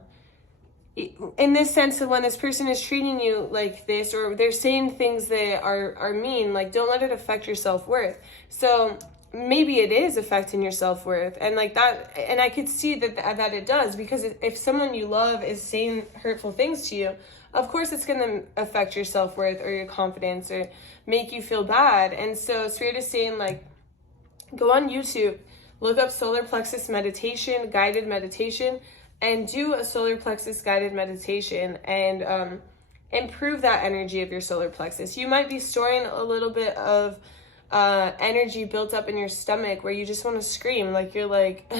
in this sense of when this person is treating you like this, or they're saying things that are mean, like, don't let it affect your self-worth. So maybe it is affecting your self-worth, and like that, and I could see that it does, because if someone you love is saying hurtful things to you, of course it's going to affect your self-worth or your confidence or make you feel bad. And so Spirit is saying, like, go on YouTube, look up solar plexus meditation, guided meditation, and do a solar plexus guided meditation and improve that energy of your solar plexus. You might be storing a little bit of energy built up in your stomach where you just want to scream, like you're like,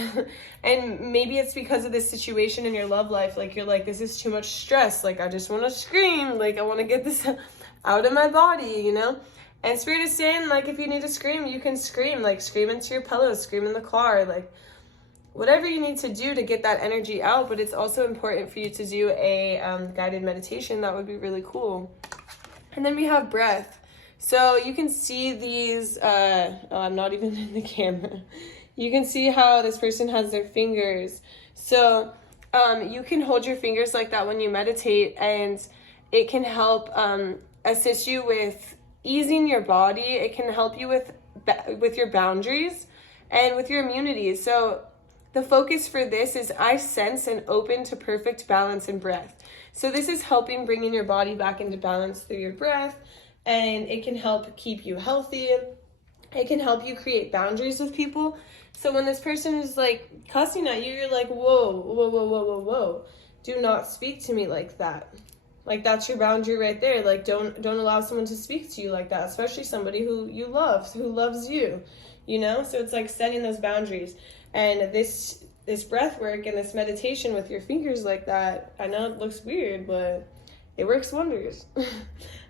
and maybe it's because of this situation in your love life, like you're like, this is too much stress, like I just want to scream, like I want to get this out of my body, you know? And Spirit is saying, like, if you need to scream, you can scream, like scream into your pillow, scream in the car, like whatever you need to do to get that energy out. But it's also important for you to do a guided meditation. That would be really cool. And then we have breath. So you can see these, I'm not even in the camera. You can see how this person has their fingers. So you can hold your fingers like that when you meditate, and it can help assist you with easing your body. It can help you with your boundaries and with your immunity. So the focus for this is I sense and open to perfect balance and breath. So this is helping bringing your body back into balance through your breath, and it can help keep you healthy. It can help you create boundaries with people. So when this person is like cussing at you, you're like, whoa, whoa, whoa, whoa, whoa, whoa. Do not speak to me like that. Like, that's your boundary right there. Like, don't allow someone to speak to you like that, especially somebody who you love, who loves you, you know? So it's like setting those boundaries. And this breath work and this meditation with your fingers like that, I know it looks weird, but it works wonders.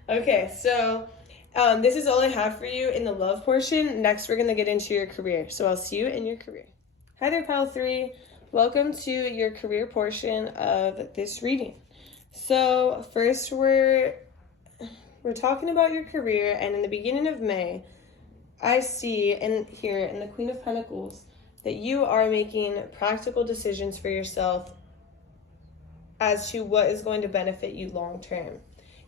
Okay, so this is all I have for you in the love portion. Next, we're going to get into your career. So I'll see you in your career. Hi there, Pile 3. Welcome to your career portion of this reading. So first, we're talking about your career, and in the beginning of May, I see here in the Queen of Pentacles that you are making practical decisions for yourself as to what is going to benefit you long term.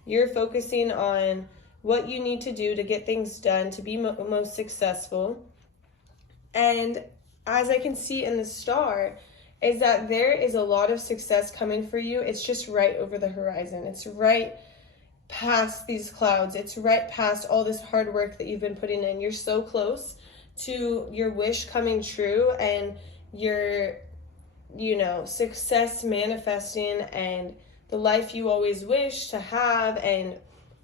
You're focusing on what you need to do to get things done to be most successful. And as I can see in the star, is that there is a lot of success coming for you. It's just right over the horizon. It's right past these clouds. It's right past all this hard work that you've been putting in. You're so close to your wish coming true and your, you know, success manifesting and the life you always wish to have, and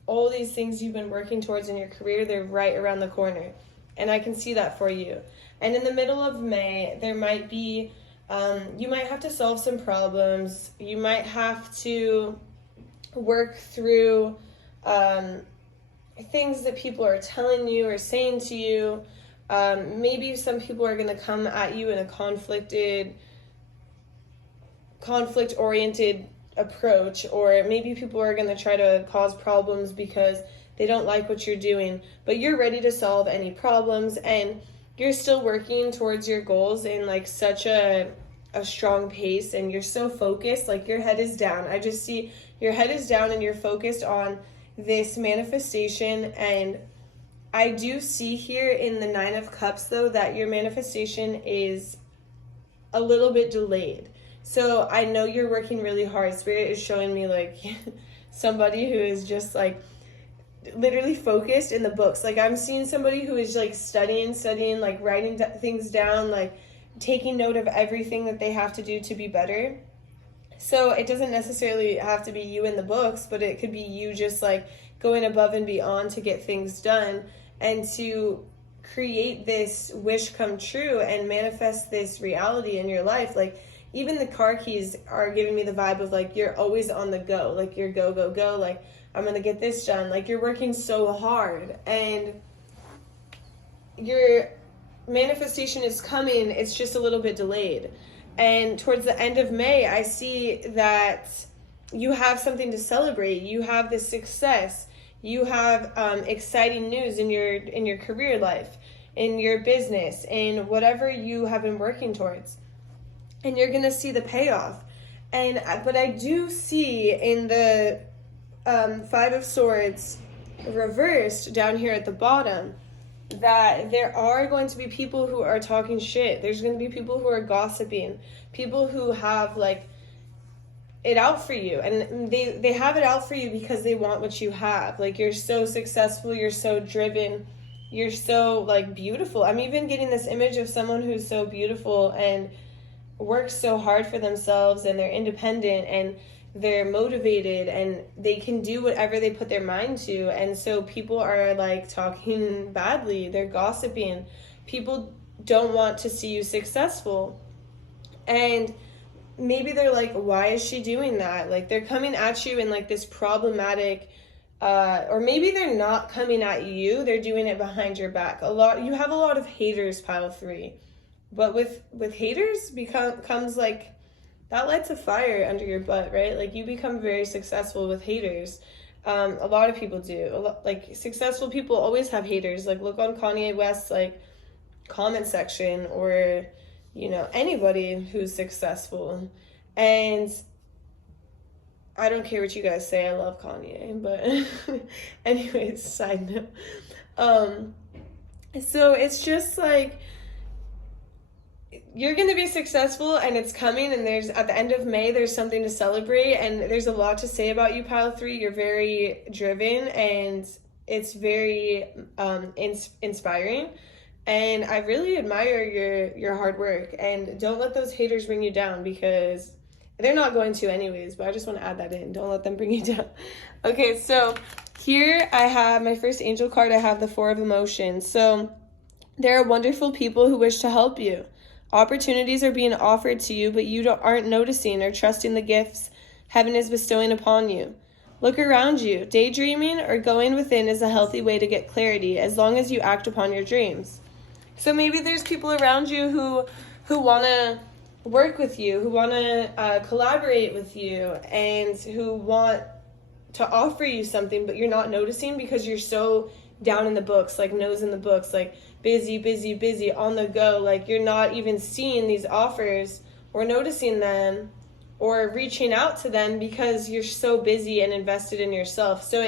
all these things you've been working towards in your career, they're right around the corner. And I can see that for you. And in the middle of May, there might be, you might have to solve some problems. You might have to work through things that people are telling you or saying to you. Maybe some people are going to come at you in a conflict-oriented approach, or maybe people are going to try to cause problems because they don't like what you're doing, but you're ready to solve any problems, and you're still working towards your goals in like such a strong pace, and you're so focused, like your head is down. I just see your head is down and you're focused on this manifestation. And I do see here in the 9 of Cups though that your manifestation is a little bit delayed. So I know you're working really hard. Spirit is showing me like somebody who is just like literally focused in the books. Like I'm seeing somebody who is like studying, like writing things down, like taking note of everything that they have to do to be better. So it doesn't necessarily have to be you in the books, but it could be you just like going above and beyond to get things done and to create this wish come true and manifest this reality in your life. Like, even the car keys are giving me the vibe of like you're always on the go, like you're go, go, go, like I'm gonna get this done, like you're working so hard and your manifestation is coming, it's just a little bit delayed. And towards the end of May, I see that you have something to celebrate. You have this success. You have exciting news in your career life, in your business, in whatever you have been working towards. And you're going to see the payoff. But I do see in the Five of Swords reversed down here at the bottom that there are going to be people who are talking shit. There's going to be people who are gossiping, people who have like it out for you, and they have it out for you because they want what you have. Like, you're so successful, you're so driven, you're so like beautiful. I'm even getting this image of someone who's so beautiful and works so hard for themselves, and they're independent and they're motivated and they can do whatever they put their mind to. And so people are like talking badly, they're gossiping, people don't want to see you successful. And maybe they're like, why is she doing that? Like, they're coming at you in like this problematic or maybe they're not coming at you, they're doing it behind your back. You have a lot of haters, pile 3. But with haters comes like that lights a fire under your butt, right? Like, you become very successful with haters. A lot of people do. Like, successful people always have haters. Like, look on Kanye West's, like, comment section, or, you know, anybody who's successful. And I don't care what you guys say. I love Kanye. But anyways, side note. So it's just, like, you're going to be successful, and it's coming, and there's at the end of May there's something to celebrate, and there's a lot to say about you, pile 3. You're very driven, and it's very inspiring, and I really admire your hard work. And don't let those haters bring you down, because they're not going to anyways, but I just want to add that in. Don't let them bring you down. Okay, so here I have my first angel card. I have the 4 of Emotions. So there are wonderful people who wish to help you. Opportunities are being offered to you, but you aren't noticing or trusting the gifts heaven is bestowing upon you. Look around you. Daydreaming or going within is a healthy way to get clarity, as long as you act upon your dreams. So maybe there's people around you who want to work with you, who want to collaborate with you, and who want to offer you something, but you're not noticing because you're so down in the books, like nose in the books, like busy, busy, busy, on the go. Like, you're not even seeing these offers or noticing them or reaching out to them because you're so busy and invested in yourself. So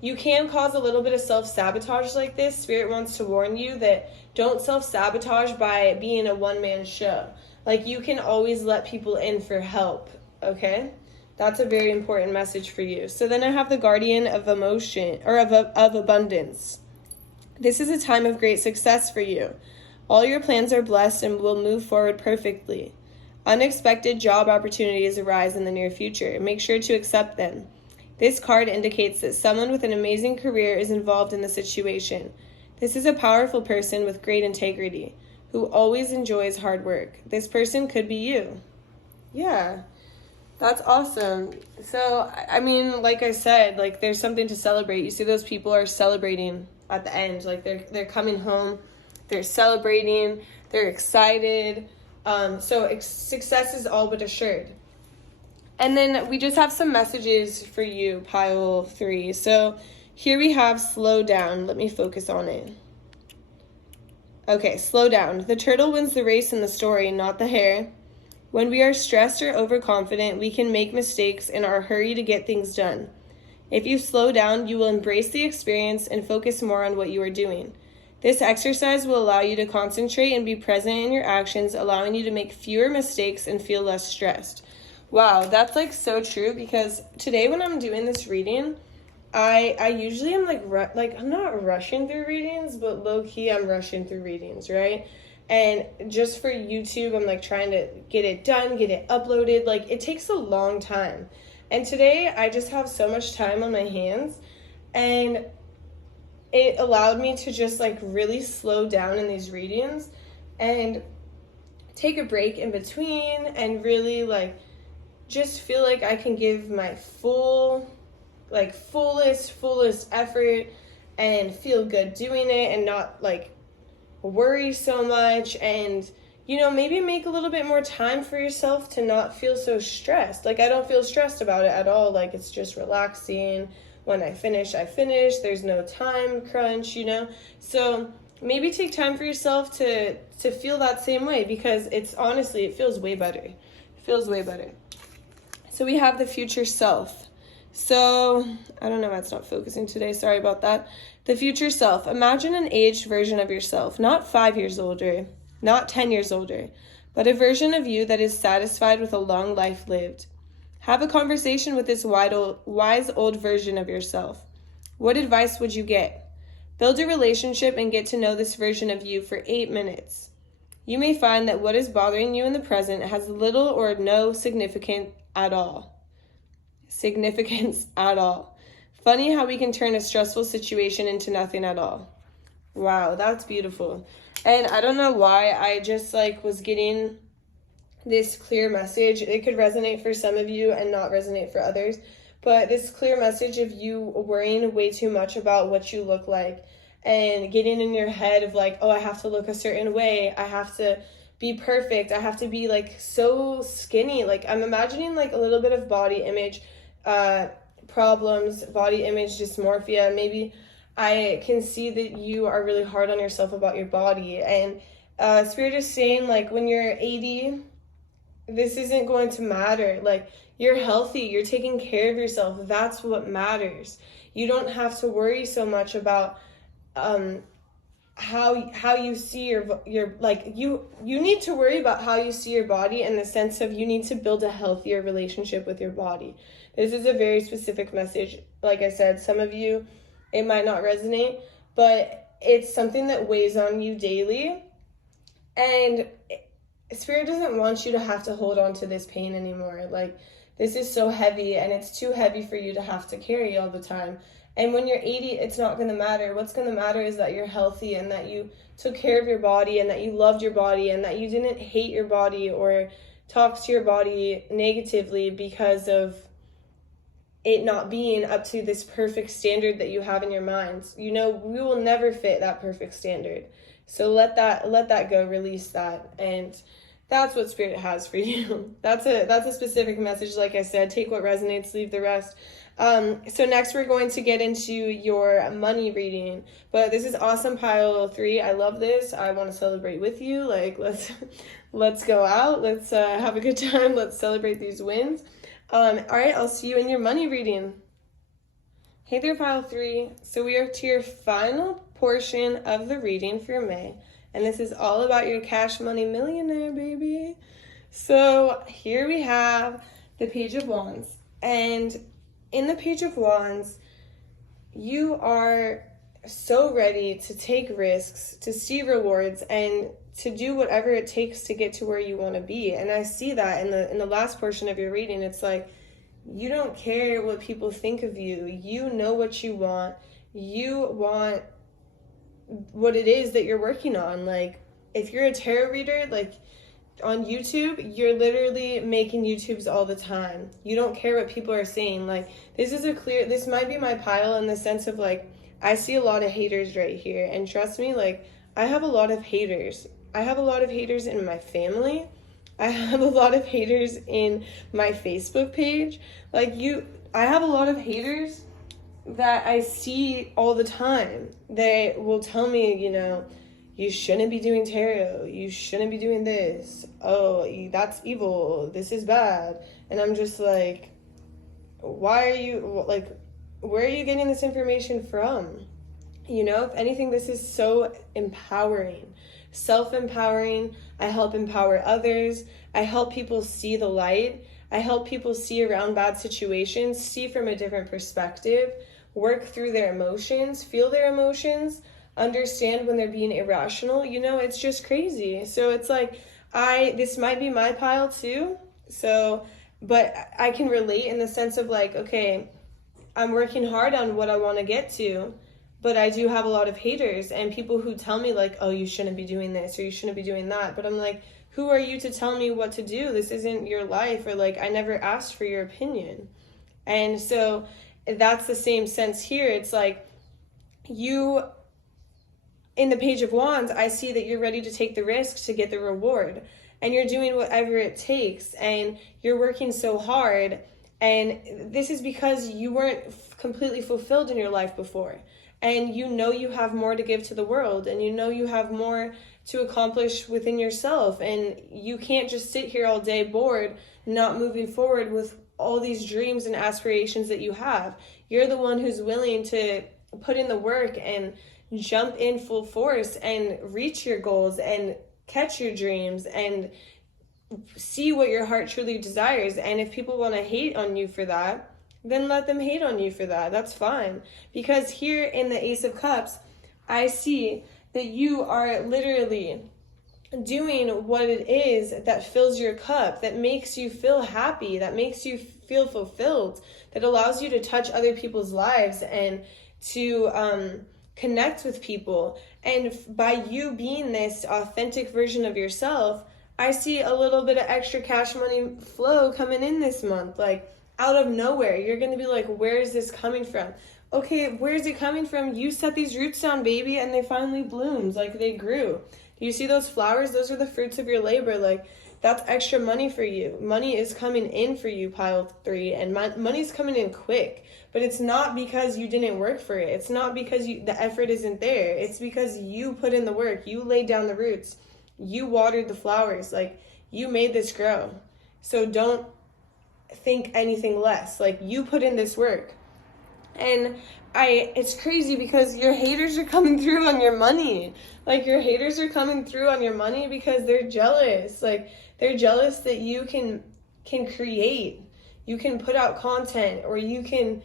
you can cause a little bit of self-sabotage like this. Spirit wants to warn you that don't self-sabotage by being a one-man show. Like, you can always let people in for help, okay? That's a very important message for you. So then I have the Guardian of Emotion, or of Abundance. This is a time of great success for you. All your plans are blessed and will move forward perfectly. Unexpected job opportunities arise in the near future. Make sure to accept them. This card indicates that someone with an amazing career is involved in the situation. This is a powerful person with great integrity, who always enjoys hard work. This person could be you. Yeah. That's awesome. So, I mean, like I said, like, there's something to celebrate. You see those people are celebrating at the end. Like, they're coming home, they're celebrating, they're excited. So success is all but assured. And then we just have some messages for you, pile 3. So here we have slow down. Let me focus on it. Okay, slow down. The turtle wins the race in the story, not the hare. When we are stressed or overconfident, we can make mistakes in our hurry to get things done. If you slow down, you will embrace the experience and focus more on what you are doing. This exercise will allow you to concentrate and be present in your actions, allowing you to make fewer mistakes and feel less stressed. Wow, that's like so true, because today when I'm doing this reading, I usually am like I'm not rushing through readings, but low-key I'm rushing through readings, right? And just for YouTube, I'm like trying to get it done, get it uploaded. Like, it takes a long time. And today I just have so much time on my hands And it allowed me to just like really slow down in these readings and take a break in between and really like just feel like I can give my fullest effort and feel good doing it and not like worry so much, and maybe make a little bit more time for yourself to not feel so stressed. Like, I don't feel stressed about it at all. Like, it's just relaxing. When I finish, there's no time crunch, so maybe take time for yourself to feel that same way, because it feels way better. So we have the future self. So I don't know why it's not focusing today. Sorry about that. The future self. Imagine an aged version of yourself, not 5 years older, not 10 years older, but a version of you that is satisfied with a long life lived. Have a conversation with this wise old version of yourself. What advice would you get? Build a relationship and get to know this version of you for 8 minutes. You may find that what is bothering you in the present has little or no significance at all. Funny how we can turn a stressful situation into nothing at all. Wow, that's beautiful. And I don't know why I just was getting this clear message. It could resonate for some of you and not resonate for others, but this clear message of you worrying way too much about what you look like and getting in your head of oh, I have to look a certain way, I have to be perfect, I have to be so skinny. I'm imagining a little bit of body image problems, body image dysmorphia. Maybe I can see that you are really hard on yourself about your body, and Spirit is saying when you're 80, this isn't going to matter. You're healthy, you're taking care of yourself. That's what matters. You don't have to worry so much about how you see your you need to worry about how you see your body, in the sense of you need to build a healthier relationship with your body. This is a very specific message. Like I said, some of you, it might not resonate, but it's something that weighs on you daily, and Spirit doesn't want you to have to hold on to this pain anymore. This is so heavy, and it's too heavy for you to have to carry all the time. And when you're 80, it's not going to matter. What's going to matter is that you're healthy, and that you took care of your body, and that you loved your body, and that you didn't hate your body or talk to your body negatively because of it not being up to this perfect standard that you have in your mind. We will never fit that perfect standard. So let that go, release that. And that's what Spirit has for you. That's a specific message. Like I said, take what resonates, leave the rest. So next we're going to get into your money reading, but this is awesome, pile 3. I love this. I want to celebrate with you. Let's go out. Let's have a good time. Let's celebrate these wins. All right, I'll see you in your money reading. Hey there, pile 3. So we are to your final portion of the reading for May, and this is all about your cash money millionaire, baby. So here we have the Page of Wands, and in the Page of Wands, you are so ready to take risks, to see rewards, and to do whatever it takes to get to where you want to be. And I see that in the last portion of your reading. It's you don't care what people think of you. You know what you want. You want what it is that you're working on. If you're a tarot reader, on YouTube, you're literally making YouTubes all the time. You don't care what people are saying. This might be my pile, in the sense of I see a lot of haters right here. And trust me, I have a lot of haters. I have a lot of haters in my family. I have a lot of haters in my Facebook page. I have a lot of haters that I see all the time. They will tell me, you shouldn't be doing tarot. You shouldn't be doing this. Oh, that's evil. This is bad. And I'm just why are you, where are you getting this information from? If anything, this is so empowering. Self-empowering. I help empower others. I help people see the light. I help people see around bad situations, see from a different perspective, work through their emotions, feel their emotions, understand when they're being irrational. It's just crazy. So it's this might be my pile too. So, but I can relate in the sense of okay, I'm working hard on what I want to get to, but I do have a lot of haters and people who tell me like, oh, you shouldn't be doing this or you shouldn't be doing that. But I'm like, who are you to tell me what to do? This isn't your life, or like, I never asked for your opinion. And so that's the same sense here. It's like, you, in the Page of Wands, I see that you're ready to take the risk to get the reward. And you're doing whatever it takes. And you're working so hard. And this is because you weren't completely fulfilled in your life before. And you know you have more to give to the world. And you know you have more to accomplish within yourself. And you can't just sit here all day bored, not moving forward with all these dreams and aspirations that you have. You're the one who's willing to put in the work and jump in full force and reach your goals and catch your dreams and see what your heart truly desires. And if people want to hate on you for that, then let them hate on you for that. That's fine. Because here in the Ace of Cups, I see that you are literally doing what it is that fills your cup, that makes you feel happy, that makes you feel fulfilled, that allows you to touch other people's lives and to connect with people. And by you being this authentic version of yourself, I see a little bit of extra cash money flow coming in this month, like out of nowhere. You're going to be like, where is this coming from? Okay, where is it coming from? You set these roots down, baby, and they finally bloomed, like they grew. Do you see those flowers? Those are the fruits of your labor. Like, that's extra money for you. Money is coming in for you, pile 3, and money's coming in quick. But it's not because you didn't work for it. It's not because the effort isn't there. It's because you put in the work. You laid down the roots. You watered the flowers. Like, you made this grow. So don't think anything less. Like, you put in this work. And it's crazy because your haters are coming through on your money. Like, your haters are coming through on your money because they're jealous. Like, they're jealous that you can create. You can put out content, or you can,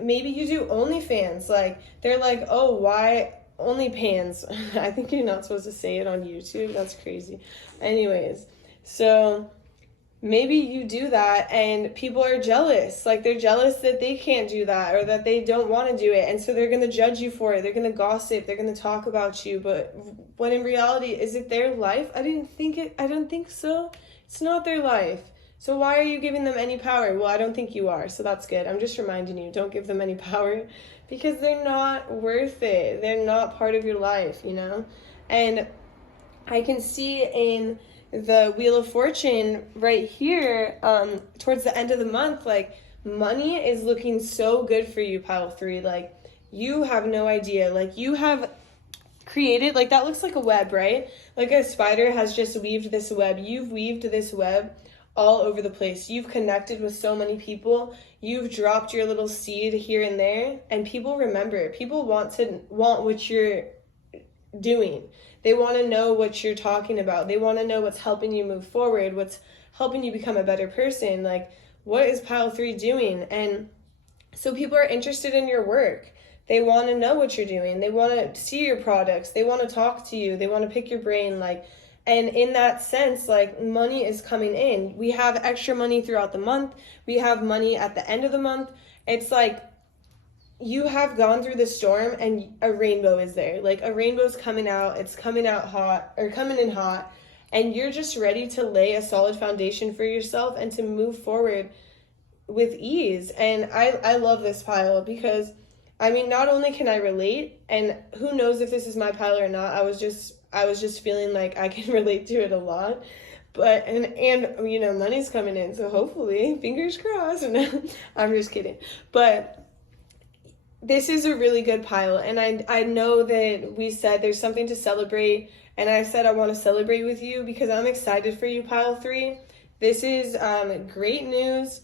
maybe you do OnlyFans. Like, they're like, oh, why OnlyPans? I think you're not supposed to say it on YouTube. That's crazy. Anyways, so maybe you do that and people are jealous. Like, they're jealous that they can't do that or that they don't want to do it. And so they're going to judge you for it. They're going to gossip. They're going to talk about you. But when in reality, is it their life? I don't think so. It's not their life. So why are you giving them any power? Well, I don't think you are. So that's good. I'm just reminding you, don't give them any power because they're not worth it. They're not part of your life, you know? And I can see in the Wheel of Fortune right here, towards the end of the month, like, money is looking so good for you, pile 3. Like, you have no idea. Like, you have created, like, that looks like a web, right? Like a spider has just weaved this web. You've weaved this web all over the place. You've connected with so many people. You've dropped your little seed here and there, and people remember. People want what you're doing. They want to know what you're talking about. They want to know what's helping you move forward, what's helping you become a better person. Like, what is pile 3 doing? And so people are interested in your work. They want to know what you're doing. They want to see your products. They want to talk to you. They want to pick your brain. Like, and in that sense, like, money is coming in. We have extra money throughout the month. We have money at the end of the month. It's like, you have gone through the storm and a rainbow is there. Like, a rainbow's coming out. It's coming out hot, or coming in hot. And you're just ready to lay a solid foundation for yourself and to move forward with ease. And I love this pile because, I mean, not only can I relate, and who knows if this is my pile or not. I was just feeling like I can relate to it a lot. But, and you know, money's coming in. So hopefully, fingers crossed. I'm just kidding. But this is a really good pile, and I know that we said there's something to celebrate, and I said I want to celebrate with you because I'm excited for you, pile 3. This is great news,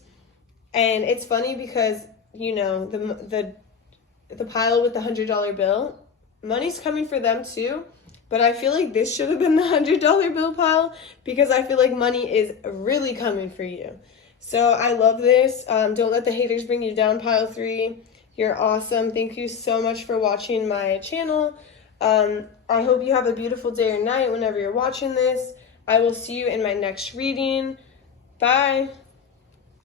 and it's funny because, you know, the pile with the $100 bill, money's coming for them too, but I feel like this should have been the $100 bill pile because I feel like money is really coming for you. So I love this. Don't let the haters bring you down, pile 3. You're awesome. Thank you so much for watching my channel. I hope you have a beautiful day or night whenever you're watching this. I will see you in my next reading. Bye.